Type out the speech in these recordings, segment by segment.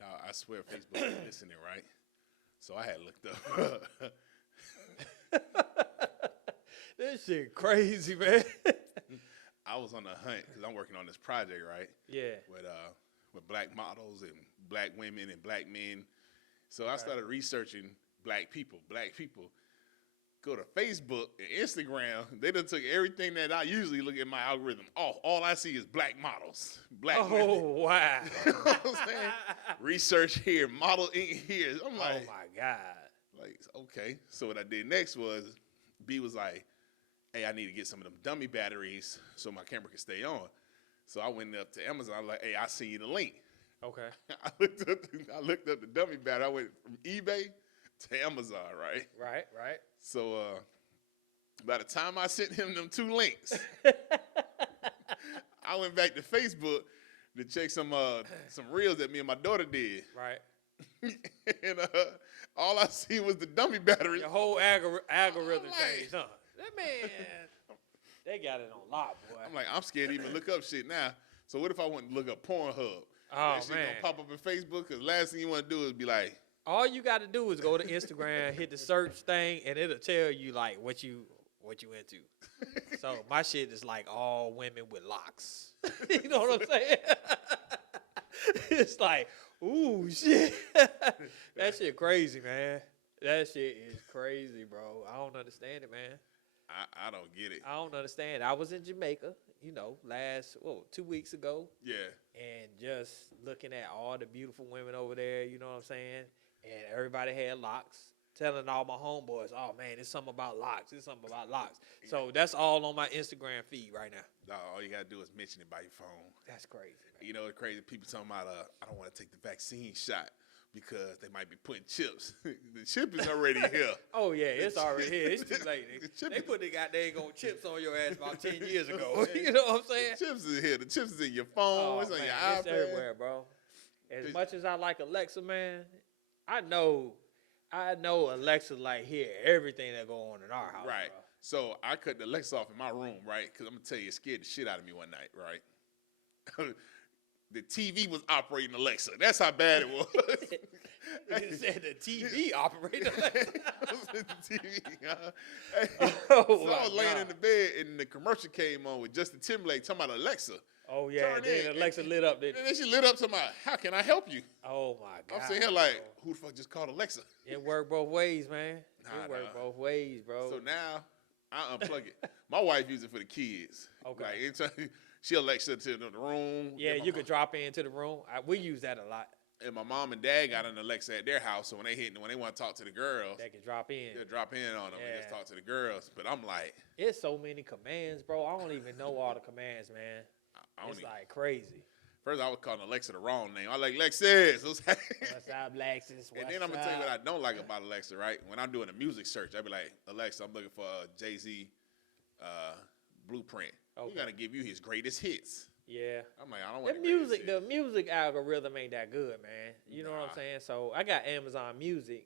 Now, I swear Facebook is listening, right? So I had looked up. This shit crazy, man. I was on the hunt because I'm working on this project, right? Yeah. With black models and black women and black men. So I Okay. started researching black people. Black people go to Facebook and Instagram. They done took everything that I usually look at my algorithm off. All I see is black models, black women. Oh wow. You know what I'm saying? Research here, model in here. I'm like, Oh my god. like, okay. So what I did next was, B was like, hey, I need to get some of them dummy batteries so my camera can stay on. So I went up to Amazon. I'm like, hey, I see you the link. Okay. I looked up the dummy battery. I went from eBay to Amazon, right? Right. So by the time I sent him them two links, I went back to Facebook to check some reels that me and my daughter did. Right. And all I see was the dummy batteries. Your whole algorithm Like- changed, huh? That man, they got it on lock, boy. I'm like, I'm scared to even look up shit now. So what if I went to look up Pornhub? Oh That shit man. gonna pop up in Facebook? Because last thing you want to do is be like, All you got to do is go to Instagram, hit the search thing, and it'll tell you like what you into. So my shit is like all women with locks. You know what I'm saying? It's like, ooh, shit. That shit crazy, man. That shit is crazy, bro. I don't understand it, man. I don't get it. I don't understand. I was in Jamaica, 2 weeks ago, Yeah. and just looking at all the beautiful women over there, you know what I'm saying? And everybody had locks. Telling all my homeboys, oh man, it's something about locks. It's something about locks. So that's all on my Instagram feed right now. No, all you gotta do is mention it by your phone. That's crazy, man. You know, it's crazy. People talking about, I don't want to take the vaccine shot because they might be putting chips. The chip is already here. Oh yeah, it's already here. It's too late. The chip They is- put the goddamn chips on your ass about 10 years ago. You know what I'm saying? The chips is here. The chips is in your phone. It's on man, your iPad. it's everywhere, bro. As much as I like Alexa, man, I know Alexa like hear everything that go on in our house. Right. Bro. So I cut the Alexa off in my room, right? Because I'm gonna tell you, it scared the shit out of me one night, right? The TV was operating Alexa. That's how bad it was. You said the TV operator. The TV, Hey, Oh, so I was my laying God. in the bed, and the commercial came on with Justin Timberlake talking about Alexa. Oh yeah, Turn then in. Alexa lit up, didn't And it? then she lit up talking about, how can I help you? Oh my God. I'm sitting here like, bro. who the fuck just called Alexa? It worked both ways, man. Nah, It worked nah. both ways, bro. So now I unplug it. My wife uses it for the kids. Okay. Like anytime she Alexa to the room. Yeah, Then my you could drop into the room. We use that a lot. And my mom and dad got an Alexa at their house, so when they want to talk to the girls, That can drop in. they'll drop in on them and just Yeah. talk to the girls. But I'm like, It's so many commands, bro. I don't even know all the commands, man. I don't It's even, like crazy. first I was calling Alexa the wrong name. I like Lexus. What's up, Lexus? And then I'm gonna tell you what I don't like about Alexa, right? When I'm doing a music search, I be like, Alexa, I'm looking for a Jay-Z blueprint. Okay. We gotta give you his greatest hits. Yeah. I'm like, I don't want The music algorithm ain't that good, man. You know what I'm Nah. saying? So I got Amazon Music,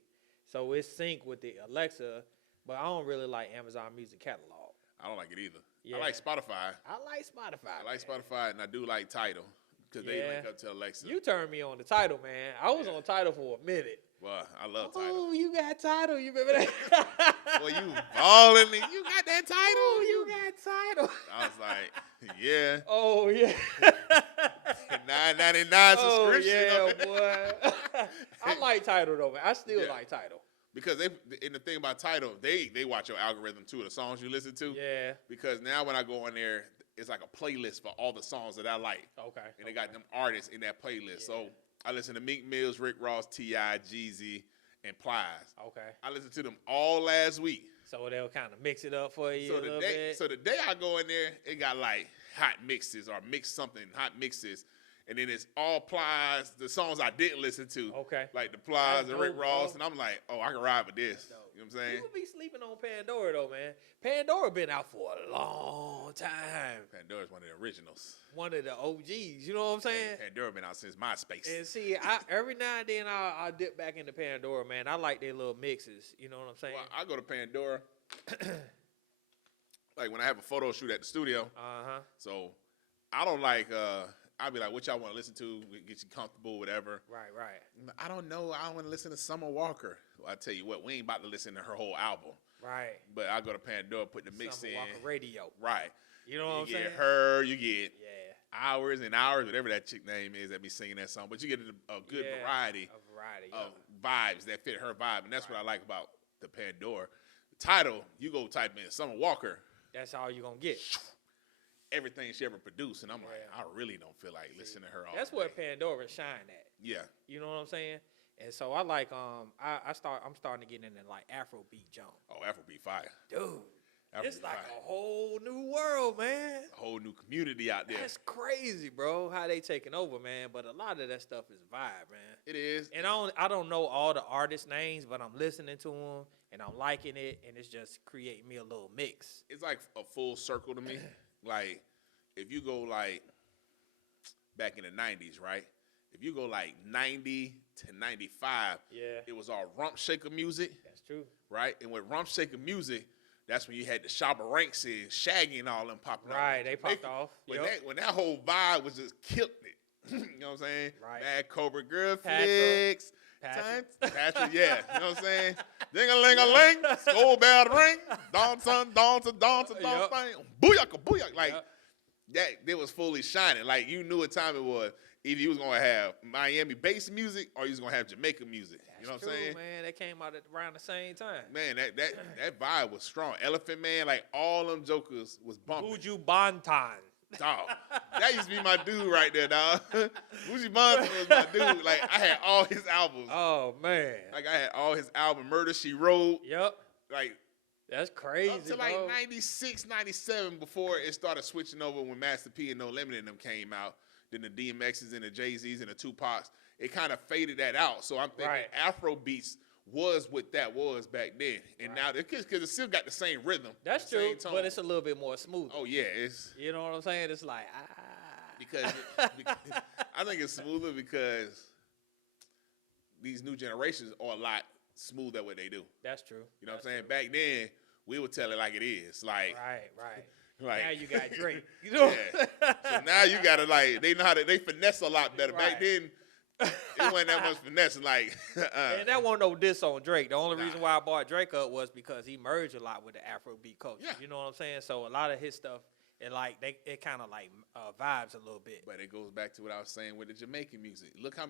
so it's sync with the Alexa, but I don't really like Amazon Music catalog. I don't like it either. Yeah. I like Spotify. I like Spotify. I like man. Spotify, and I do like Tidal because they Yeah. link up to Alexa. You turned me on the title, man. I was Yeah. on title for a minute. Well, I love Tidal. Oh, you got title. You remember that? Well, you balling it. You got that Tidal? Oh, you got title. I was like, yeah. Oh yeah. $9.99 Oh subscription. yeah, boy. I like title though, man. I still Yeah. like title. Because and the thing about Tidal, they watch your algorithm too, the songs you listen to. Yeah. Because now when I go on there, it's like a playlist for all the songs that I like. Okay. And they got them artists in that playlist. So I listen to Meek Mills, Rick Ross, T.I., Jeezy, and Plies. Okay. I listened to them all last week. So they'll kind of mix it up for you So a little the bit. day I go in there, it got like hot mixes or mix something, hot mixes. And then it's all Plies, the songs I didn't listen to. Okay. Like the Plies That's and Rick dope, Ross. bro. And I'm like, oh, I can ride with this. Dope. You know what I'm saying? People be sleeping on Pandora though, man. Pandora been out for a long time. Pandora's one of the originals. One of the OGs. You know what I'm saying? Pandora been out since MySpace. And see, every now and then I dip back into Pandora, man. I like their little mixes. You know what I'm saying? Well, I go to Pandora, like when I have a photo shoot at the studio. Uh huh. So I don't like. I'll be like, what y'all want to listen to? Get you comfortable, whatever. Right. I don't know. I don't want to listen to Summer Walker. Well, I tell you what, we ain't about to listen to her whole album. Right. But I go to Pandora, put the mix Summer in. Walker Radio. Right. You know what I'm saying? You get her. You get Yeah. hours and hours, whatever that chick name is that be singing that song. But you get a good variety of vibes that fit her vibe, and that's what I like about the Pandora. The title, you go type in Summer Walker. That's all you're gonna get. Everything she ever produced, and I'm like, I really don't feel like listening to her all That's day. where Pandora shine at. Yeah. You know what I'm saying? And so I like I'm starting to get into like Afrobeat jump. Oh, Afrobeat fire. Dude. Afrobeat It's like fire. a whole new world, man. A whole new community out there. That's crazy, bro. How they taking over, man. But a lot of that stuff is vibe, man. It is. And I don't know all the artist names, but I'm listening to them and I'm liking it, and it's just creating me a little mix. It's like a full circle to me. Like, if you go like back in the 90s, right? If you go like 90 to 95, it was all rump shaker music. That's true. Right? And with rump shaker music, that's when you had the Shabba Ranks and Shaggy and all them popping Right, out. they popped off. When that whole vibe was just killed it. You know what I'm saying? Right. Bad Cobra Girl Flicks. Patrick, yeah. You know what I'm saying? Ding-a-ling-a-ling, skull bell ring, dawn-son, dawn-son, thing. Booyaka, booyaka. Like, that was fully shining. Like, you knew what time it was. Either you was going to have Miami bass music or you was going to have Jamaica music. You know what I'm saying? Man, they came out around the same time. Man, that vibe was strong. Elephant Man, like, all them jokers was bumping. Buju Banton. Dog. That used to be my dude right there, dog. Buju Banton was my dude. Like, I had all his albums. Oh, man. Like, I had all his album, Murder, She Wrote. Yep. Like, that's crazy, up to bro. like 96, 97 before it started switching over when Master P and No Limit and them came out. Then the DMXs and the Jay-Z's and the Tupacs. It kind of faded that out. So I'm thinking Afro beats was what that was back then. And now, because it still got the same rhythm. That's true, but it's a little bit more smooth. Oh, yeah. It's, you know what I'm saying? It's like, because I think it's smoother because these new generations are a lot smoother at what they do. That's true. You know what I'm saying? Back then, we would tell it like it is. Like, right. Like, now you got Drake. You know? So now you gotta like they know how to they finesse a lot better. Right. Back then, it wasn't that much finesse. Like, and that wasn't no diss on Drake. The only reason why I brought Drake up was because he merged a lot with the Afrobeat culture. Yeah. You know what I'm saying? So a lot of his stuff, it kind of like vibes a little bit. But it goes back to what I was saying with the Jamaican music. Look how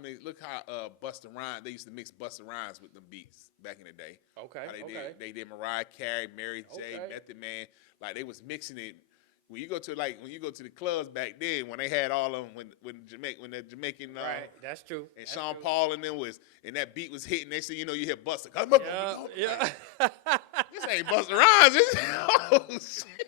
Busta Rhymes, they used to mix Busta Rhymes with the beats back in the day. Okay. How they did Mariah Carey, Mary J, Method Man. Like they was mixing it. When you go to the clubs back then, when they had all of them, when the Jamaican right, that's true. And Sean Paul and them and that beat was hitting. They say, you hear Busta. Yeah. This ain't Busta Rhymes. Oh shit.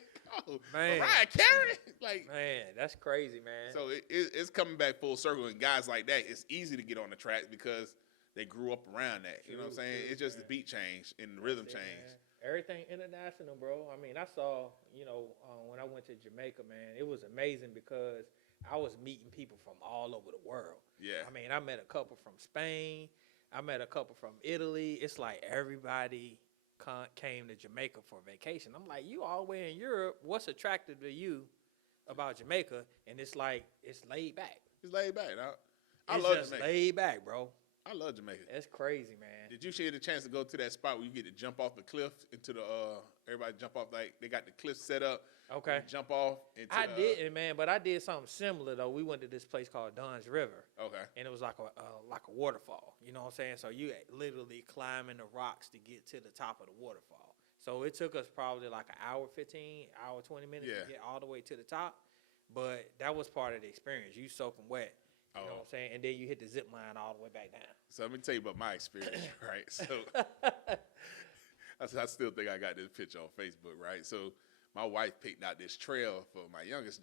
Oh, man. Mariah Carey. Like, man, that's crazy, man. So it's coming back full circle, and guys like that, it's easy to get on the track because they grew up around that. You know what I'm saying? It's just the beat change and the rhythm change. Man. Everything international, bro. I mean, I saw, when I went to Jamaica, man, it was amazing because I was meeting people from all over the world. Yeah. I mean, I met a couple from Spain. I met a couple from Italy. It's like everybody came to Jamaica for vacation. I'm like, you all the way in Europe. What's attractive to you about Jamaica? And it's like, it's laid back. It's laid back, dog. I It's love just Jamaica. laid back, bro. I love Jamaica. That's crazy, man. Did you get a chance to go to that spot where you get to jump off the cliff into the everybody jump off, like they got the cliff set up? Okay. Jump off into I didn't, man, but I did something similar though. We went to this place called Dunn's River. Okay. And it was like a waterfall. You know what I'm saying? So you literally climbing the rocks to get to the top of the waterfall. So it took us probably like an hour 15, hour 20 minutes to get all the way to the top. But that was part of the experience. You soaking wet. You know what I'm saying? And then you hit the zip line all the way back down. So let me tell you about my experience, right? So I still think I got this picture on Facebook, right? So my wife picked out this trail for my youngest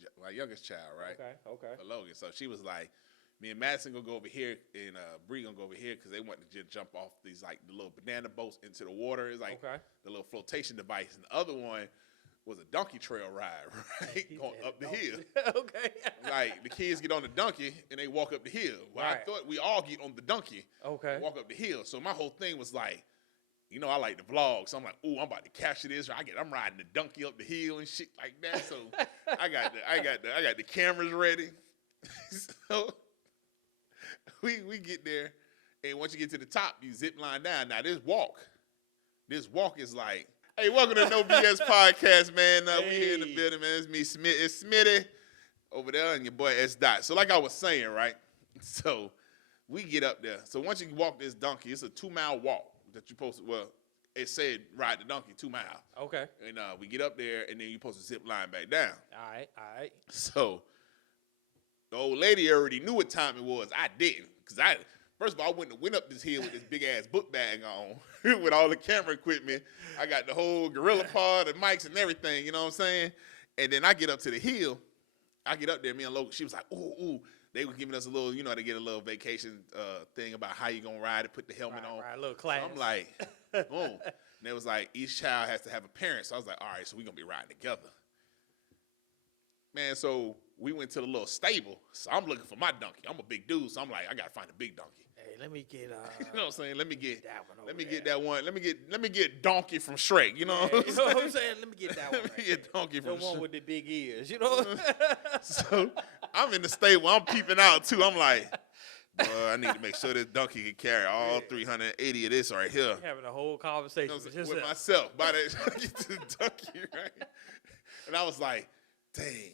child, right? Okay. For Logan. So she was like, me and Madison gonna go over here, and Bree gonna go over here because they want to just jump off these like the little banana boats into the water. It's like the little flotation device, and the other one was a donkey trail ride, right? Going up the hill. Okay. Like the kids get on the donkey and they walk up the hill. Well, I thought we all get on the donkey. Okay. And walk up the hill. So my whole thing was like, you know, I like to vlog, so I'm like, ooh, I'm about to capture this. I'm riding the donkey up the hill and shit like that. So I got the cameras ready. So we get there, and once you get to the top, you zip line down. Now this walk is like, hey, welcome to No BS Podcast, man. We here in the building, man. It's me, it's Smitty over there, and your boy S. Dot. So like I was saying, right? So we get up there. So once you walk this donkey, it's a 2-mile walk that you're supposed to, well, it said ride the donkey 2 miles. Okay. And we get up there, and then you're supposed to zip line back down. All right. So the old lady already knew what time it was. I didn't. Because first of all, I went up this hill with this big-ass book bag on with all the camera equipment. I got the whole gorilla pod and mics and everything, you know what I'm saying? And then I get up to the hill. I get up there, me and Logan, she was like, ooh. They were giving us a little, you know, to get a little vacation thing about how you gonna ride it, put the helmet on. Right, a little class. So I'm like, boom. And it was like, each child has to have a parent. So I was like, all right, so we're gonna be riding together. Man, so we went to the little stable. So I'm looking for my donkey. I'm a big dude, so I'm like, I gotta find a big donkey. Hey, let me get you know what I'm saying? Let me get that one. Let me get that one. Let me get Donkey from Shrek. You know what I'm saying? Let me get that one. Let me get Donkey from Shrek. The one with the big ears, you know? So I'm in the stable. I'm peeping out too. I'm like, boy, I need to make sure this donkey can carry all 380 of this right here. Having a whole conversation with myself. By that, get to the donkey, right? And I was like, dang.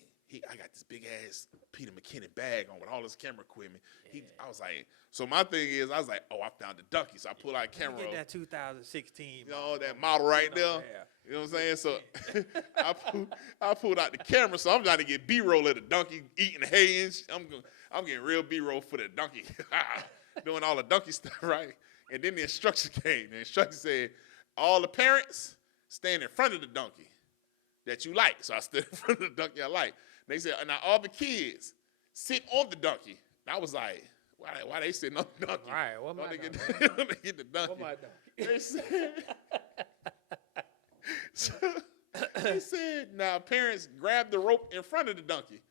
I got this big ass Peter McKinnon bag on with all this camera equipment. I was like, so my thing is, I was like, oh, I found the donkey. So I pulled out a camera. Get that 2016. You know, that model right there. Yeah. You know what I'm saying? So I pulled out the camera. So I'm trying to get B-roll of the donkey eating hay and shit. I'm getting real B-roll for the donkey. Doing all the donkey stuff, right? And then the instruction came. The instruction said, all the parents stand in front of the donkey that you like. So I stood in front of the donkey I like. They said, now all the kids sit on the donkey. And I was like, why they sitting on the donkey? All right, what am I doing? They get the donkey. What am I doing? They said, now parents grab the rope in front of the donkey.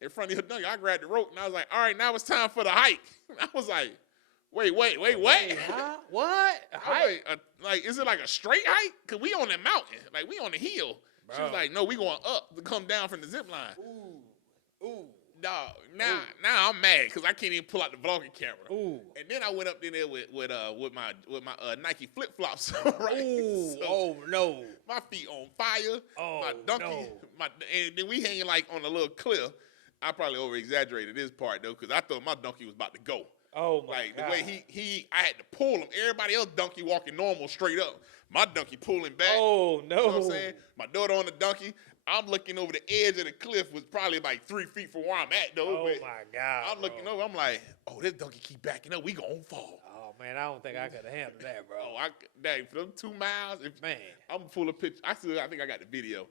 In front of the donkey. I grabbed the rope and I was like, all right, now it's time for the hike. I was like, wait, what? Huh? What? Like, is it like a straight hike? Because we on the mountain. Like, we on the hill. Bro. She was like, no, we going up to come down from the zip line. Ooh. Dog, now I'm mad because I can't even pull out the vlogging camera. Ooh. And then I went up in there with my Nike flip flops, right? Ooh. So oh no. My feet on fire. Oh, my donkey. No. And then we hanging like on a little cliff. I probably over exaggerated this part though, because I thought my donkey was about to go. Oh my God. The way I had to pull him. Everybody else donkey walking normal straight up. My donkey pulling back. Oh no. You know what I'm saying? My daughter on the donkey. I'm looking over the edge of the cliff, was probably like 3 feet from where I'm at though. Oh my God. I'm looking over. I'm like, oh, this donkey keep backing up. We gonna fall. Oh man, I don't think I could have handled that, bro. For them 2 miles, man, I'm full of pictures. I think I got the video.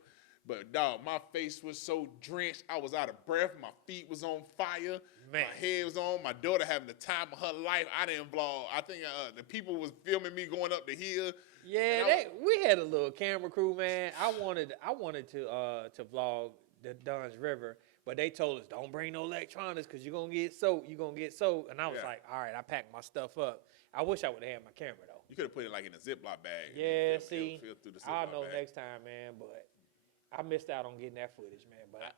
But dog, my face was so drenched. I was out of breath. My feet was on fire. Man. My head was on. My daughter having the time of her life. I didn't vlog. I think the people was filming me going up the hill. Yeah, we had a little camera crew, man. I wanted to vlog the Dunn's River, but they told us don't bring no electronics because you're gonna get soaked. And I was like, all right, I packed my stuff up. I wish I would have had my camera though. You could have put it like in a Ziploc bag. Yeah, I'll know next time, man. But I missed out on getting that footage, man. But I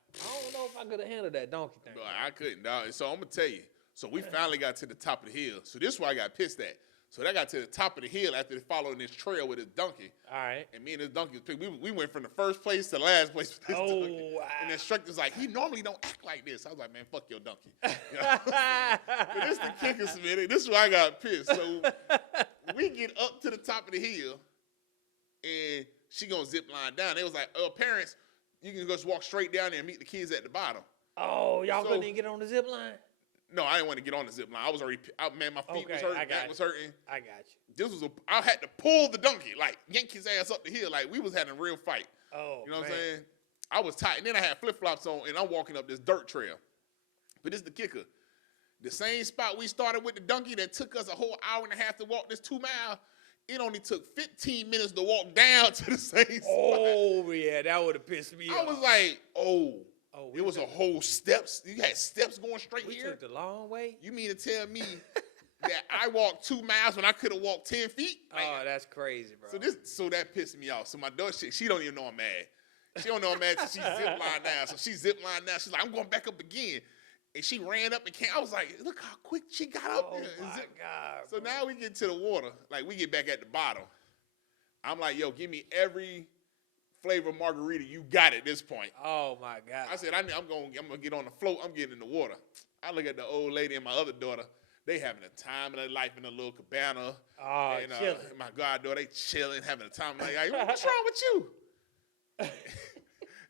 don't know if I could have handled that donkey thing. Bro, I couldn't, dog. So I'm gonna tell you. So we finally got to the top of the hill. So this is why I got pissed at. So they got to the top of the hill after following this trail with his donkey. All right. And me and this donkey, we went from the first place to the last place with this donkey. Wow. And the instructor's like, he normally don't act like this. I was like, man, fuck your donkey. You know but this the kicker, Smitty. This is why I got pissed. So we get up to the top of the hill, and she gonna zip line down. They was like, parents, you can just walk straight down there and meet the kids at the bottom. Oh, y'all couldn't even get on the zip line? No, I didn't want to get on the zip line. I was already, man, my feet was hurting, back was hurting. I got you. I had to pull the donkey, like yank his ass up the hill, like we was having a real fight. Oh, you know what I'm saying? I was tight, and then I had flip flops on, and I'm walking up this dirt trail. But this is the kicker: the same spot we started with the donkey that took us a whole hour and a half to walk this 2 mile. It only took 15 minutes to walk down to the same spot. Oh yeah, that would have pissed me off. I was like, it was a whole steps. You had steps going straight here. We took the long way. You mean to tell me that I walked 2 miles when I could have walked 10 feet. Like, Oh, that's crazy, bro. So that pissed me off. So my daughter, she don't even know I'm mad. She don't know I'm mad. So she ziplined down. So she ziplined down. She's like, I'm going back up again. And she ran up and came. I was like, look how quick she got up there. Oh, my God. So now we get to the water. Like, we get back at the bottom. I'm like, yo, give me every flavor margarita you got at this point. Oh, my God. I said, I'm gonna get on the float. I'm getting in the water. I look at the old lady and my other daughter. They having a time of their life in a little cabana. Oh, and chilling. my goddaughter, they chilling, having a time. Like, what's wrong with you?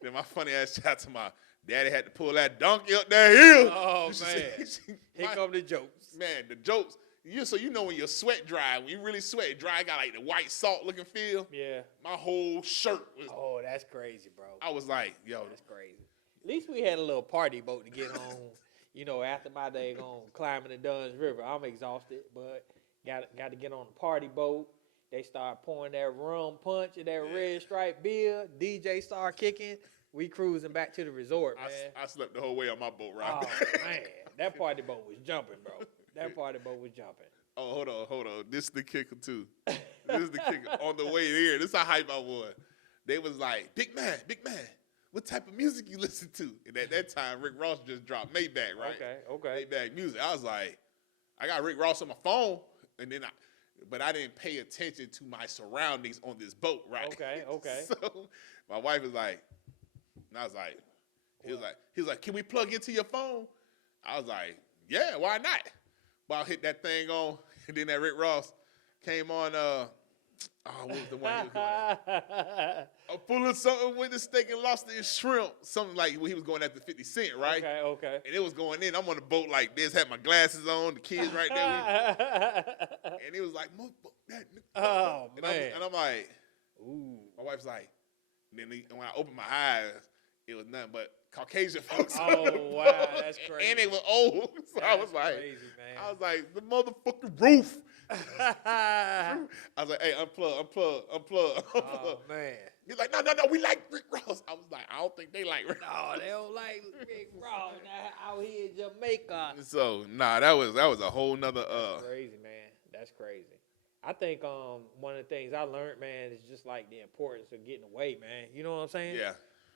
Then my funny ass shot to my daddy had to pull that donkey up that hill. Oh, man. Here come the jokes. Man, the jokes. So you know when your sweat dry, when you really sweat dry, got like the white salt looking feel. Yeah. My whole shirt was. Oh, that's crazy, bro. I was like, yo. That's crazy. At least we had a little party boat to get on. You know, after my day on climbing the Dunn's River, I'm exhausted, but got to get on the party boat. They start pouring that rum punch and that red stripe beer. DJ start kicking. We cruising back to the resort, man. I slept the whole way on my boat ride. Oh, man. That party boat was jumping, bro. That party boat was jumping. Oh, hold on. This is the kicker, too. This is the kicker. On the way there, this is how hype I was. They was like, big man, what type of music you listen to? And at that time, Rick Ross just dropped Maybach, right? Okay. Maybach music. I was like, I got Rick Ross on my phone, but I didn't pay attention to my surroundings on this boat, right? Okay. So my wife was like, and I was like, he was like, can we plug into your phone? I was like, yeah, why not? But I hit that thing on, and then that Rick Ross came on, what was the one he was going at? I'm full of something with the steak and lobster and shrimp. Something like when he was going after 50 Cent, right? Okay. And it was going in. I'm on the boat like this, had my glasses on, the kids right there. And it was like, oh, man. And I'm like, ooh. My wife's like, and then when I opened my eyes, it was nothing but Caucasian folks. Oh, wow, that's crazy. And they were old. So that's I was like, crazy, man. I was like, the motherfucking roof. I was like, hey, unplug. Oh, man. He's like, no, we like Rick Ross. I was like, I don't think they like Rick Ross. No, they don't like Rick Ross out here in Jamaica. So, that was a whole nother That's crazy, man. That's crazy. I think one of the things I learned, man, is just like the importance of getting away, man. You know what I'm saying? Yeah.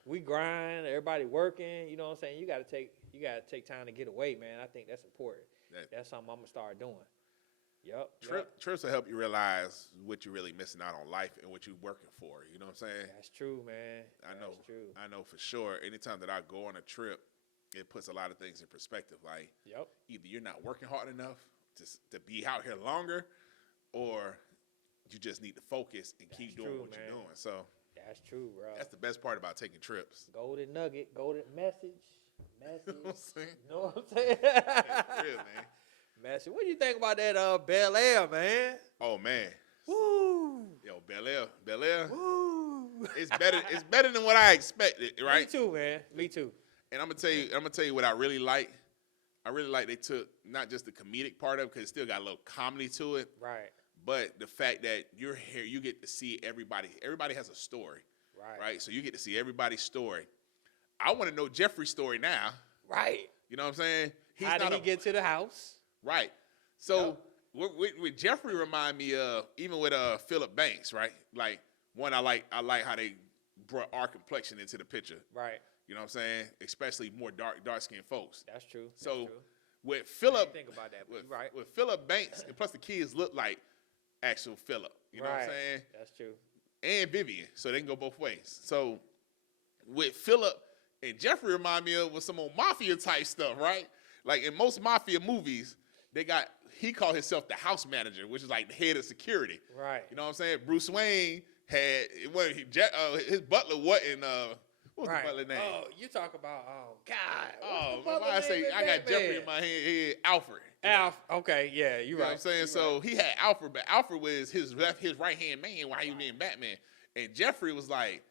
We grind, everybody working, you know what I'm saying? You gotta take time to get away, man. I think that's important. That's something I'm gonna start doing. Yep. Trips will help you realize what you're really missing out on life and what you're working for. You know what I'm saying? That's true, man. That's true. I know for sure. Anytime that I go on a trip, it puts a lot of things in perspective. Like, either you're not working hard enough to be out here longer, or you just need to focus and keep doing what you're doing. So that's true, bro. That's the best part about taking trips. Golden nugget, golden message. You know what I'm saying? You know what I'm saying? Real, man. Message. What do you think about that Bel Air, man? Oh, man. Woo. Yo, Bel Air. Woo. It's better than what I expected, right? Me too, man. Me too. And I'm gonna tell you what I really like. I really like they took not just the comedic part of it, because it still got a little comedy to it. Right. But the fact that you're here, you get to see everybody. Everybody has a story. Right. So you get to see everybody's story. I want to know Jeffrey's story now. Right. You know what I'm saying? How did he get to the house? Right. So with Jeffrey remind me of, even with Philip Banks, right? Like, one, I like how they brought our complexion into the picture. Right. You know what I'm saying? Especially more dark-skinned folks. That's true. So with Philip, think about that. Right. With Philip Banks, and plus the kids look like actual Philip. You know what I'm saying? That's true. And Vivian, so they can go both ways. So with Philip and Jeffrey, remind me of some old mafia type stuff, right? Like in most mafia movies, he called himself the house manager, which is like the head of security. Right. You know what I'm saying? Bruce Wayne had his butler wasn't what was the butler name? Oh, you talk about why I say I got Jeffrey in my head, Alfred. Okay, yeah, you're right. You know what I'm saying? So he had Alfred, but Alfred was his right-hand man while he was being Batman. And Jeffrey was like,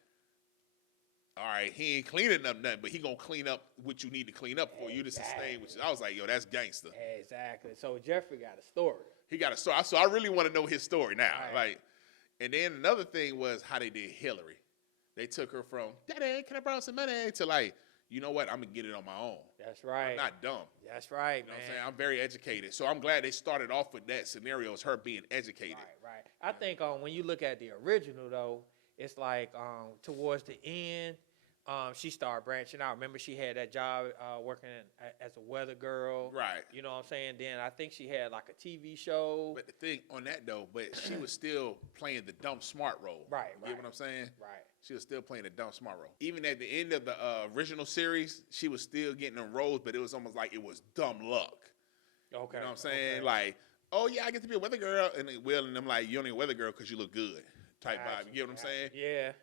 all right, he ain't cleaning up nothing, but he gonna clean up what you need to clean up for you to sustain. I was like, yo, that's gangster. Exactly. So Jeffrey got a story. He got a story. So I really want to know his story now. Right. Like, and then another thing was how they did Hillary. They took her from, Daddy, can I borrow some money? To like, you know what? I'm gonna get it on my own. That's right. I'm not dumb. That's right, You know man. what I'm saying? I'm very educated. So I'm glad they started off with that scenario as her being educated. Right. I think when you look at the original though, it's like towards the end, she started branching out. Remember, she had that job working as a weather girl. Right. You know what I'm saying? Then I think she had like a TV show. But the thing on that though, she was still playing the dumb smart role. Right. You get what I'm saying? Right. She was still playing the dumb smart role. Even at the end of the original series, she was still getting them roles, but it was almost like it was dumb luck. Okay. You know what I'm saying? Okay. Like, oh yeah, I get to be a weather girl, and I'm like, you're only a weather girl because you look good. Type vibe. You get what I'm saying?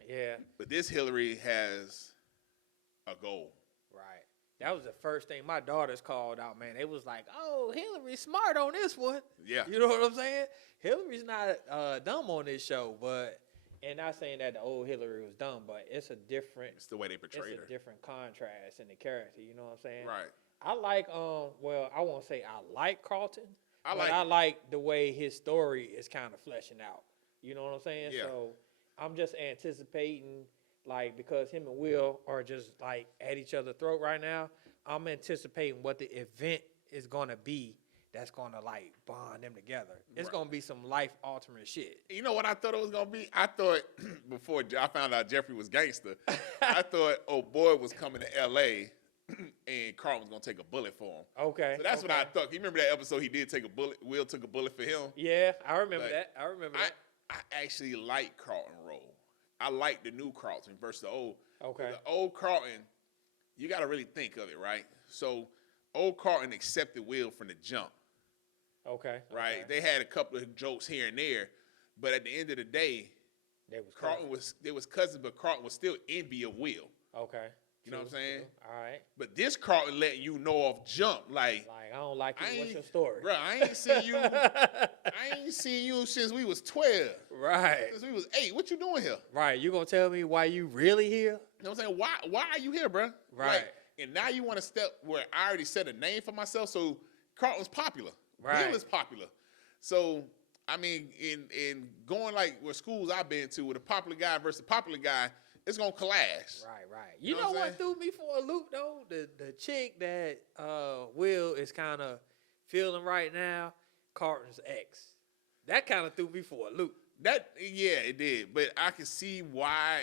Yeah. But this Hillary has a goal. Right. That was the first thing my daughters called out, man. They was like, oh, Hillary's smart on this one. Yeah. You know what I'm saying? Hillary's not dumb on this show, and not saying that the old Hillary was dumb, but it's a different. It's the way they portrayed her. It's a different contrast in the character. You know what I'm saying? Right. I like well, I won't say I like Carlton. I like the way his story is kind of fleshing out. You know what I'm saying? Yeah. So I'm just anticipating, like, because him and Will are just like at each other's throat right now. I'm anticipating what the event is gonna be that's gonna like bond them together. It's gonna be some life altering shit. You know what I thought it was gonna be? I thought before I found out Jeffrey was gangster, I thought old boy was coming to L.A. and Carl was gonna take a bullet for him. Okay. So that's what I thought. You remember that episode he did take a bullet? Will took a bullet for him. Yeah, I remember that. I actually like Carlton role. I like the new Carlton versus the old. Okay. The old Carlton, you got to really think of it, right? So old Carlton accepted Will from the jump. Okay. Right. Okay. They had a couple of jokes here and there, but at the end of the day, Carlton was cousins, but Carlton was still envy of Will. Okay. You know what I'm saying? All right. But this Carlton letting you know off jump, like I don't like you. What's your story? Bro, I ain't seen you since we was 12. Right. Since we was 8. What you doing here? Right. You gonna tell me why you really here? You know what I'm saying? Why are you here, bro? Right. Like, and now you want to step where I already set a name for myself. So Carlton's popular. Right. Will is popular. So I mean, in going like where schools I've been to with a popular guy versus a popular guy, it's gonna clash. Right. You know what threw me for a loop though? The chick that Will is kind of feeling right now, Carlton's ex. That kind of threw me for a loop. It did. But I can see why.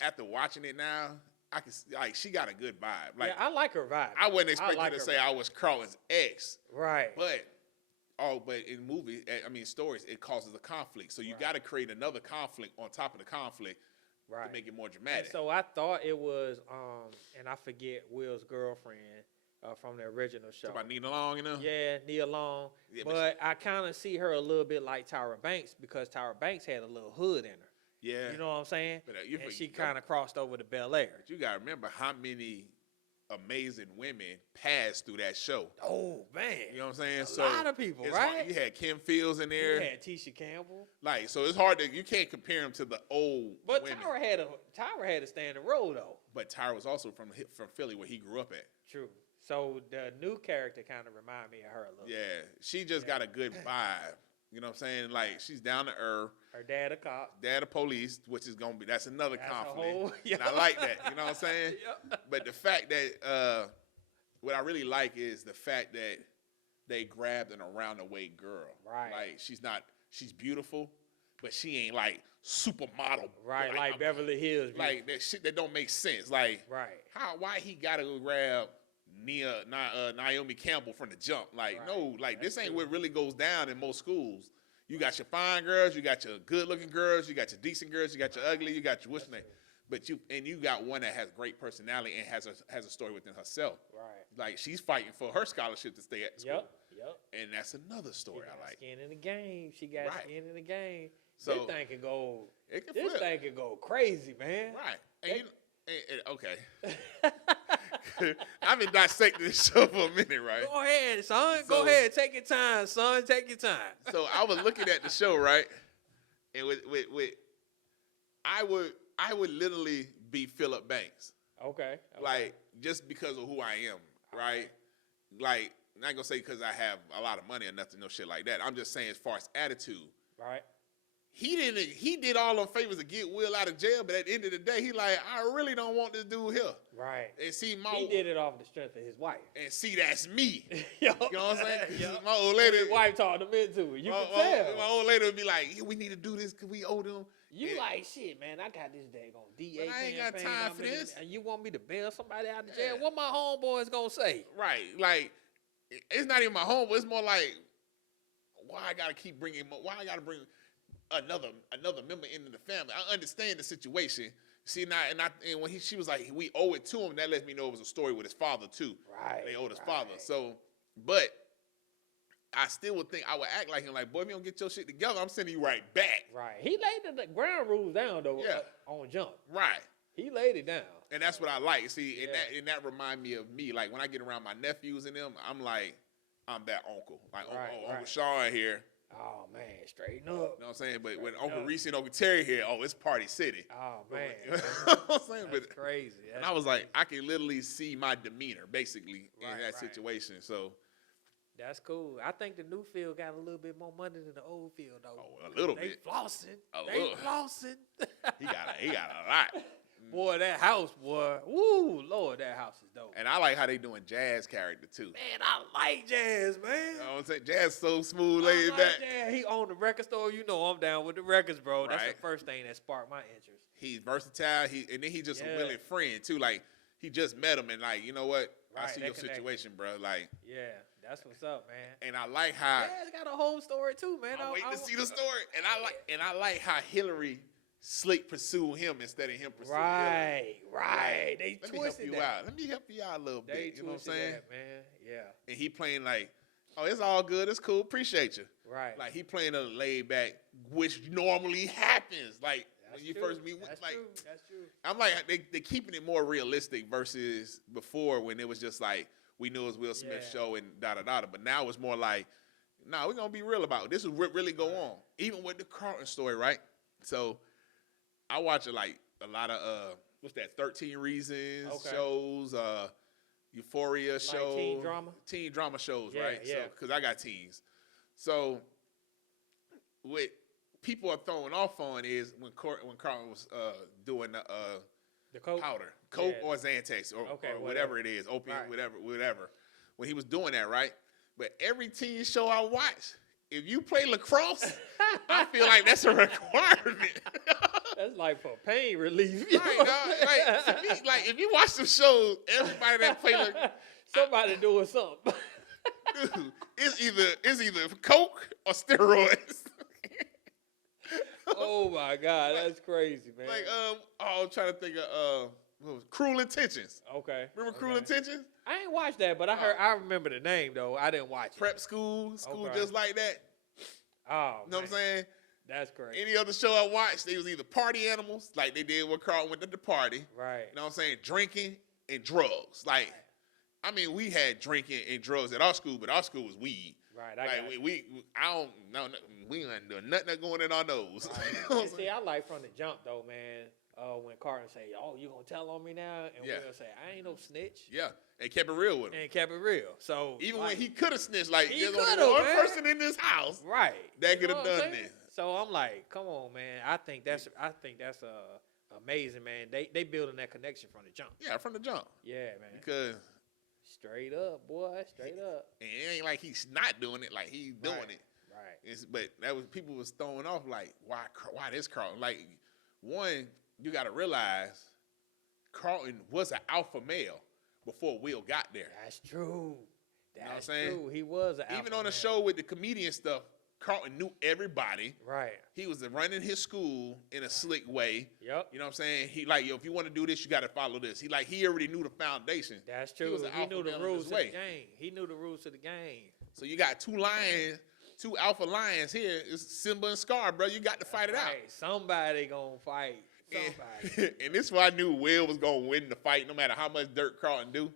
After watching it now, I can like she got a good vibe. Like I like her vibe. I wasn't expecting her to say I was Carlton's ex. Right. But in stories, it causes a conflict. So you got to create another conflict on top of the conflict to make it more dramatic. And so I thought it was, and I forget Will's girlfriend from the original show. About Nia Long, you know? Yeah, Nia Long. Yeah, but I kind of see her a little bit like Tyra Banks because Tyra Banks had a little hood in her. Yeah. You know what I'm saying? But, and she kind of crossed over to Bel Air. But you got to remember how many amazing women passed through that show. Oh, man. You know what I'm saying? A lot of people, right? You had Kim Fields in there. You had Tisha Campbell. Like, so it's hard you can't compare them to the old women. Tyra had a standing role, though. But Tyra was also from Philly where he grew up at. True. So the new character kind of remind me of her a little bit. Yeah. She just got a good vibe. You know what I'm saying? Like, she's down to earth. Her dad a cop. Dad a police, which is going to be, that's another conflict. And I like that. You know what I'm saying? Yep. But the fact that, what I really like is the fact that they grabbed an around the way girl. Right. Like, she's beautiful, but she ain't like supermodel. Right, like Beverly Hills. Like, that shit that don't make sense. Like, why he got to grab Naomi Campbell from the jump? Like, no, like this ain't what really goes down in most schools. You got your fine girls, you got your good looking girls, you got your decent girls, you got your ugly, you got your what's name. But you got one that has great personality and has a story within herself. Right. Like she's fighting for her scholarship to stay at school. Yep. And that's another story I like. Skin in the game. She got skin in the game. So this thing can go. This thing can go crazy, man. Right. Okay. I've been dissecting this show for a minute, right? Go ahead, son. Go ahead. Take your time, son. Take your time. So I was looking at the show, right? And I would literally be Philip Banks. Okay. Like, just because of who I am, right? Like, not going to say because I have a lot of money or nothing, no shit like that. I'm just saying as far as attitude. Right. he did all them favors to get Will out of jail, but at the end of the day, he like, I really don't want this dude here. Right. And see, he did it off the strength of his wife. And see, that's me. Yo. You know what I'm saying? Yo. My old lady, his wife talked him into it. You can tell. My old lady would be like, we need to do this because we owe them. You like, shit, man, I got this daggone DA I ain't got time for this. And you want me to bail somebody out of jail? What my homeboys gonna say? Right. Like, it's not even my homeboy. It's more like, why I got to bring another member into the family. I understand the situation. See, now, and when she was like, we owe it to him, that lets me know it was a story with his father, too. Right. They owed his father. So, but I still would think I would act like him, like, boy, if you don't get your shit together, I'm sending you right back. Right. He laid the ground rules down, though, on jump. Right. He laid it down. And that's what I like. See, and that remind me of me. Like, when I get around my nephews and them, I'm like, I'm that uncle. Like, Uncle Sean here. Oh, man, straighten up. You know what I'm saying? But when Uncle Reese and Uncle Terry here, it's Party City. Oh, man. You know what I'm saying? That's crazy. And I was like, I can literally see my demeanor, basically, in that situation. So that's cool. I think the new field got a little bit more money than the old field, though. Oh, a little bit. They flossing. He got a lot. Boy, that house, boy. Woo, Lord, that house is dope. And I like how they doing Jazz character, too. Man, I like Jazz, man. You know what I'm saying? Jazz so smooth, laid back. Jazz. He owned the record store. You know I'm down with the records, bro. That's Right. the first thing that sparked my interest. He's versatile. And then he just a willing friend, too. Like, he just met him and like, you know what? I see your situation, bro. Like, yeah, that's what's up, man. And I like how Jazz got a whole story, too, man. I'm waiting to see the story. And I like how Hillary Slick pursued him instead of him pursuing Hillary. Right. They Let me help twisted you that. out. Let me help you out a little bit. You know what I'm saying? That, man. Yeah. And he playing like, oh, it's all good. It's cool. Appreciate you. Right. Like he playing a laid back, which normally happens. Like that's when you true. first meet, that's like true. That's true. I'm like they keeping it more realistic versus before when it was just like we knew it was Will Smith's show and da da da. But now it's more like, nah, we're gonna be real about it. This is what really go on. Even with the Carlton story, right? So I watch a lot of what's that? 13 Reasons shows, Euphoria shows, teen drama shows, right? Yeah. So because I got teens, so what people are throwing off on is when Carlton was doing the coke powder, coke or Xanax or whatever it is, opium, whatever. When he was doing that, right? But every teen show I watch, if you play lacrosse, I feel like that's a requirement. That's like for pain relief. Right, dog. Like, to me, like if you watch some shows, everybody that play somebody doing something. Dude, it's either coke or steroids. Oh my God, that's crazy, man. Like I'm trying to think of what was Cruel Intentions. Okay. Remember Cruel Intentions? I ain't watched that, but I remember the name though. I didn't watch it. Prep school just like that. Oh, you know what I'm saying? That's crazy. Any other show I watched, they was either party animals, like they did when Carlton went to the party. Right. You know what I'm saying? Drinking and drugs. Like, I mean, we had drinking and drugs at our school, but our school was weed. Right. We ain't doing nothing going in our nose. Right. And see, I like from the jump though, man. When Carlton say, "Oh, you gonna tell on me now?" and Will say, "I ain't no snitch." Yeah, and kept it real with him. And kept it real. So even when he could have snitched, like there's only one person in this house, right, that could have done this. So I'm like, come on, man. I think that's amazing, man. They building that connection from the jump. Yeah, from the jump. Yeah, man. Because straight up, boy, straight up. And it ain't like he's not doing it, like he's doing it. Right. But that was people was throwing off like, why this Carlton? Like, one, you got to realize Carlton was an alpha male before Will got there. That's true. That's true. He was an alpha even on the show with the comedian stuff, Carlton knew everybody. Right. He was running his school in a slick way. Yep. You know what I'm saying? He like, yo, if you want to do this, you got to follow this. He already knew the foundation. That's true. He knew the rules of the game. He knew the rules of the game. So you got two alpha lions here. It's Simba and Scar, bro. You got to fight it out. Somebody gonna fight. Somebody. And this is why I knew Will was gonna win the fight, no matter how much dirt Carlton do.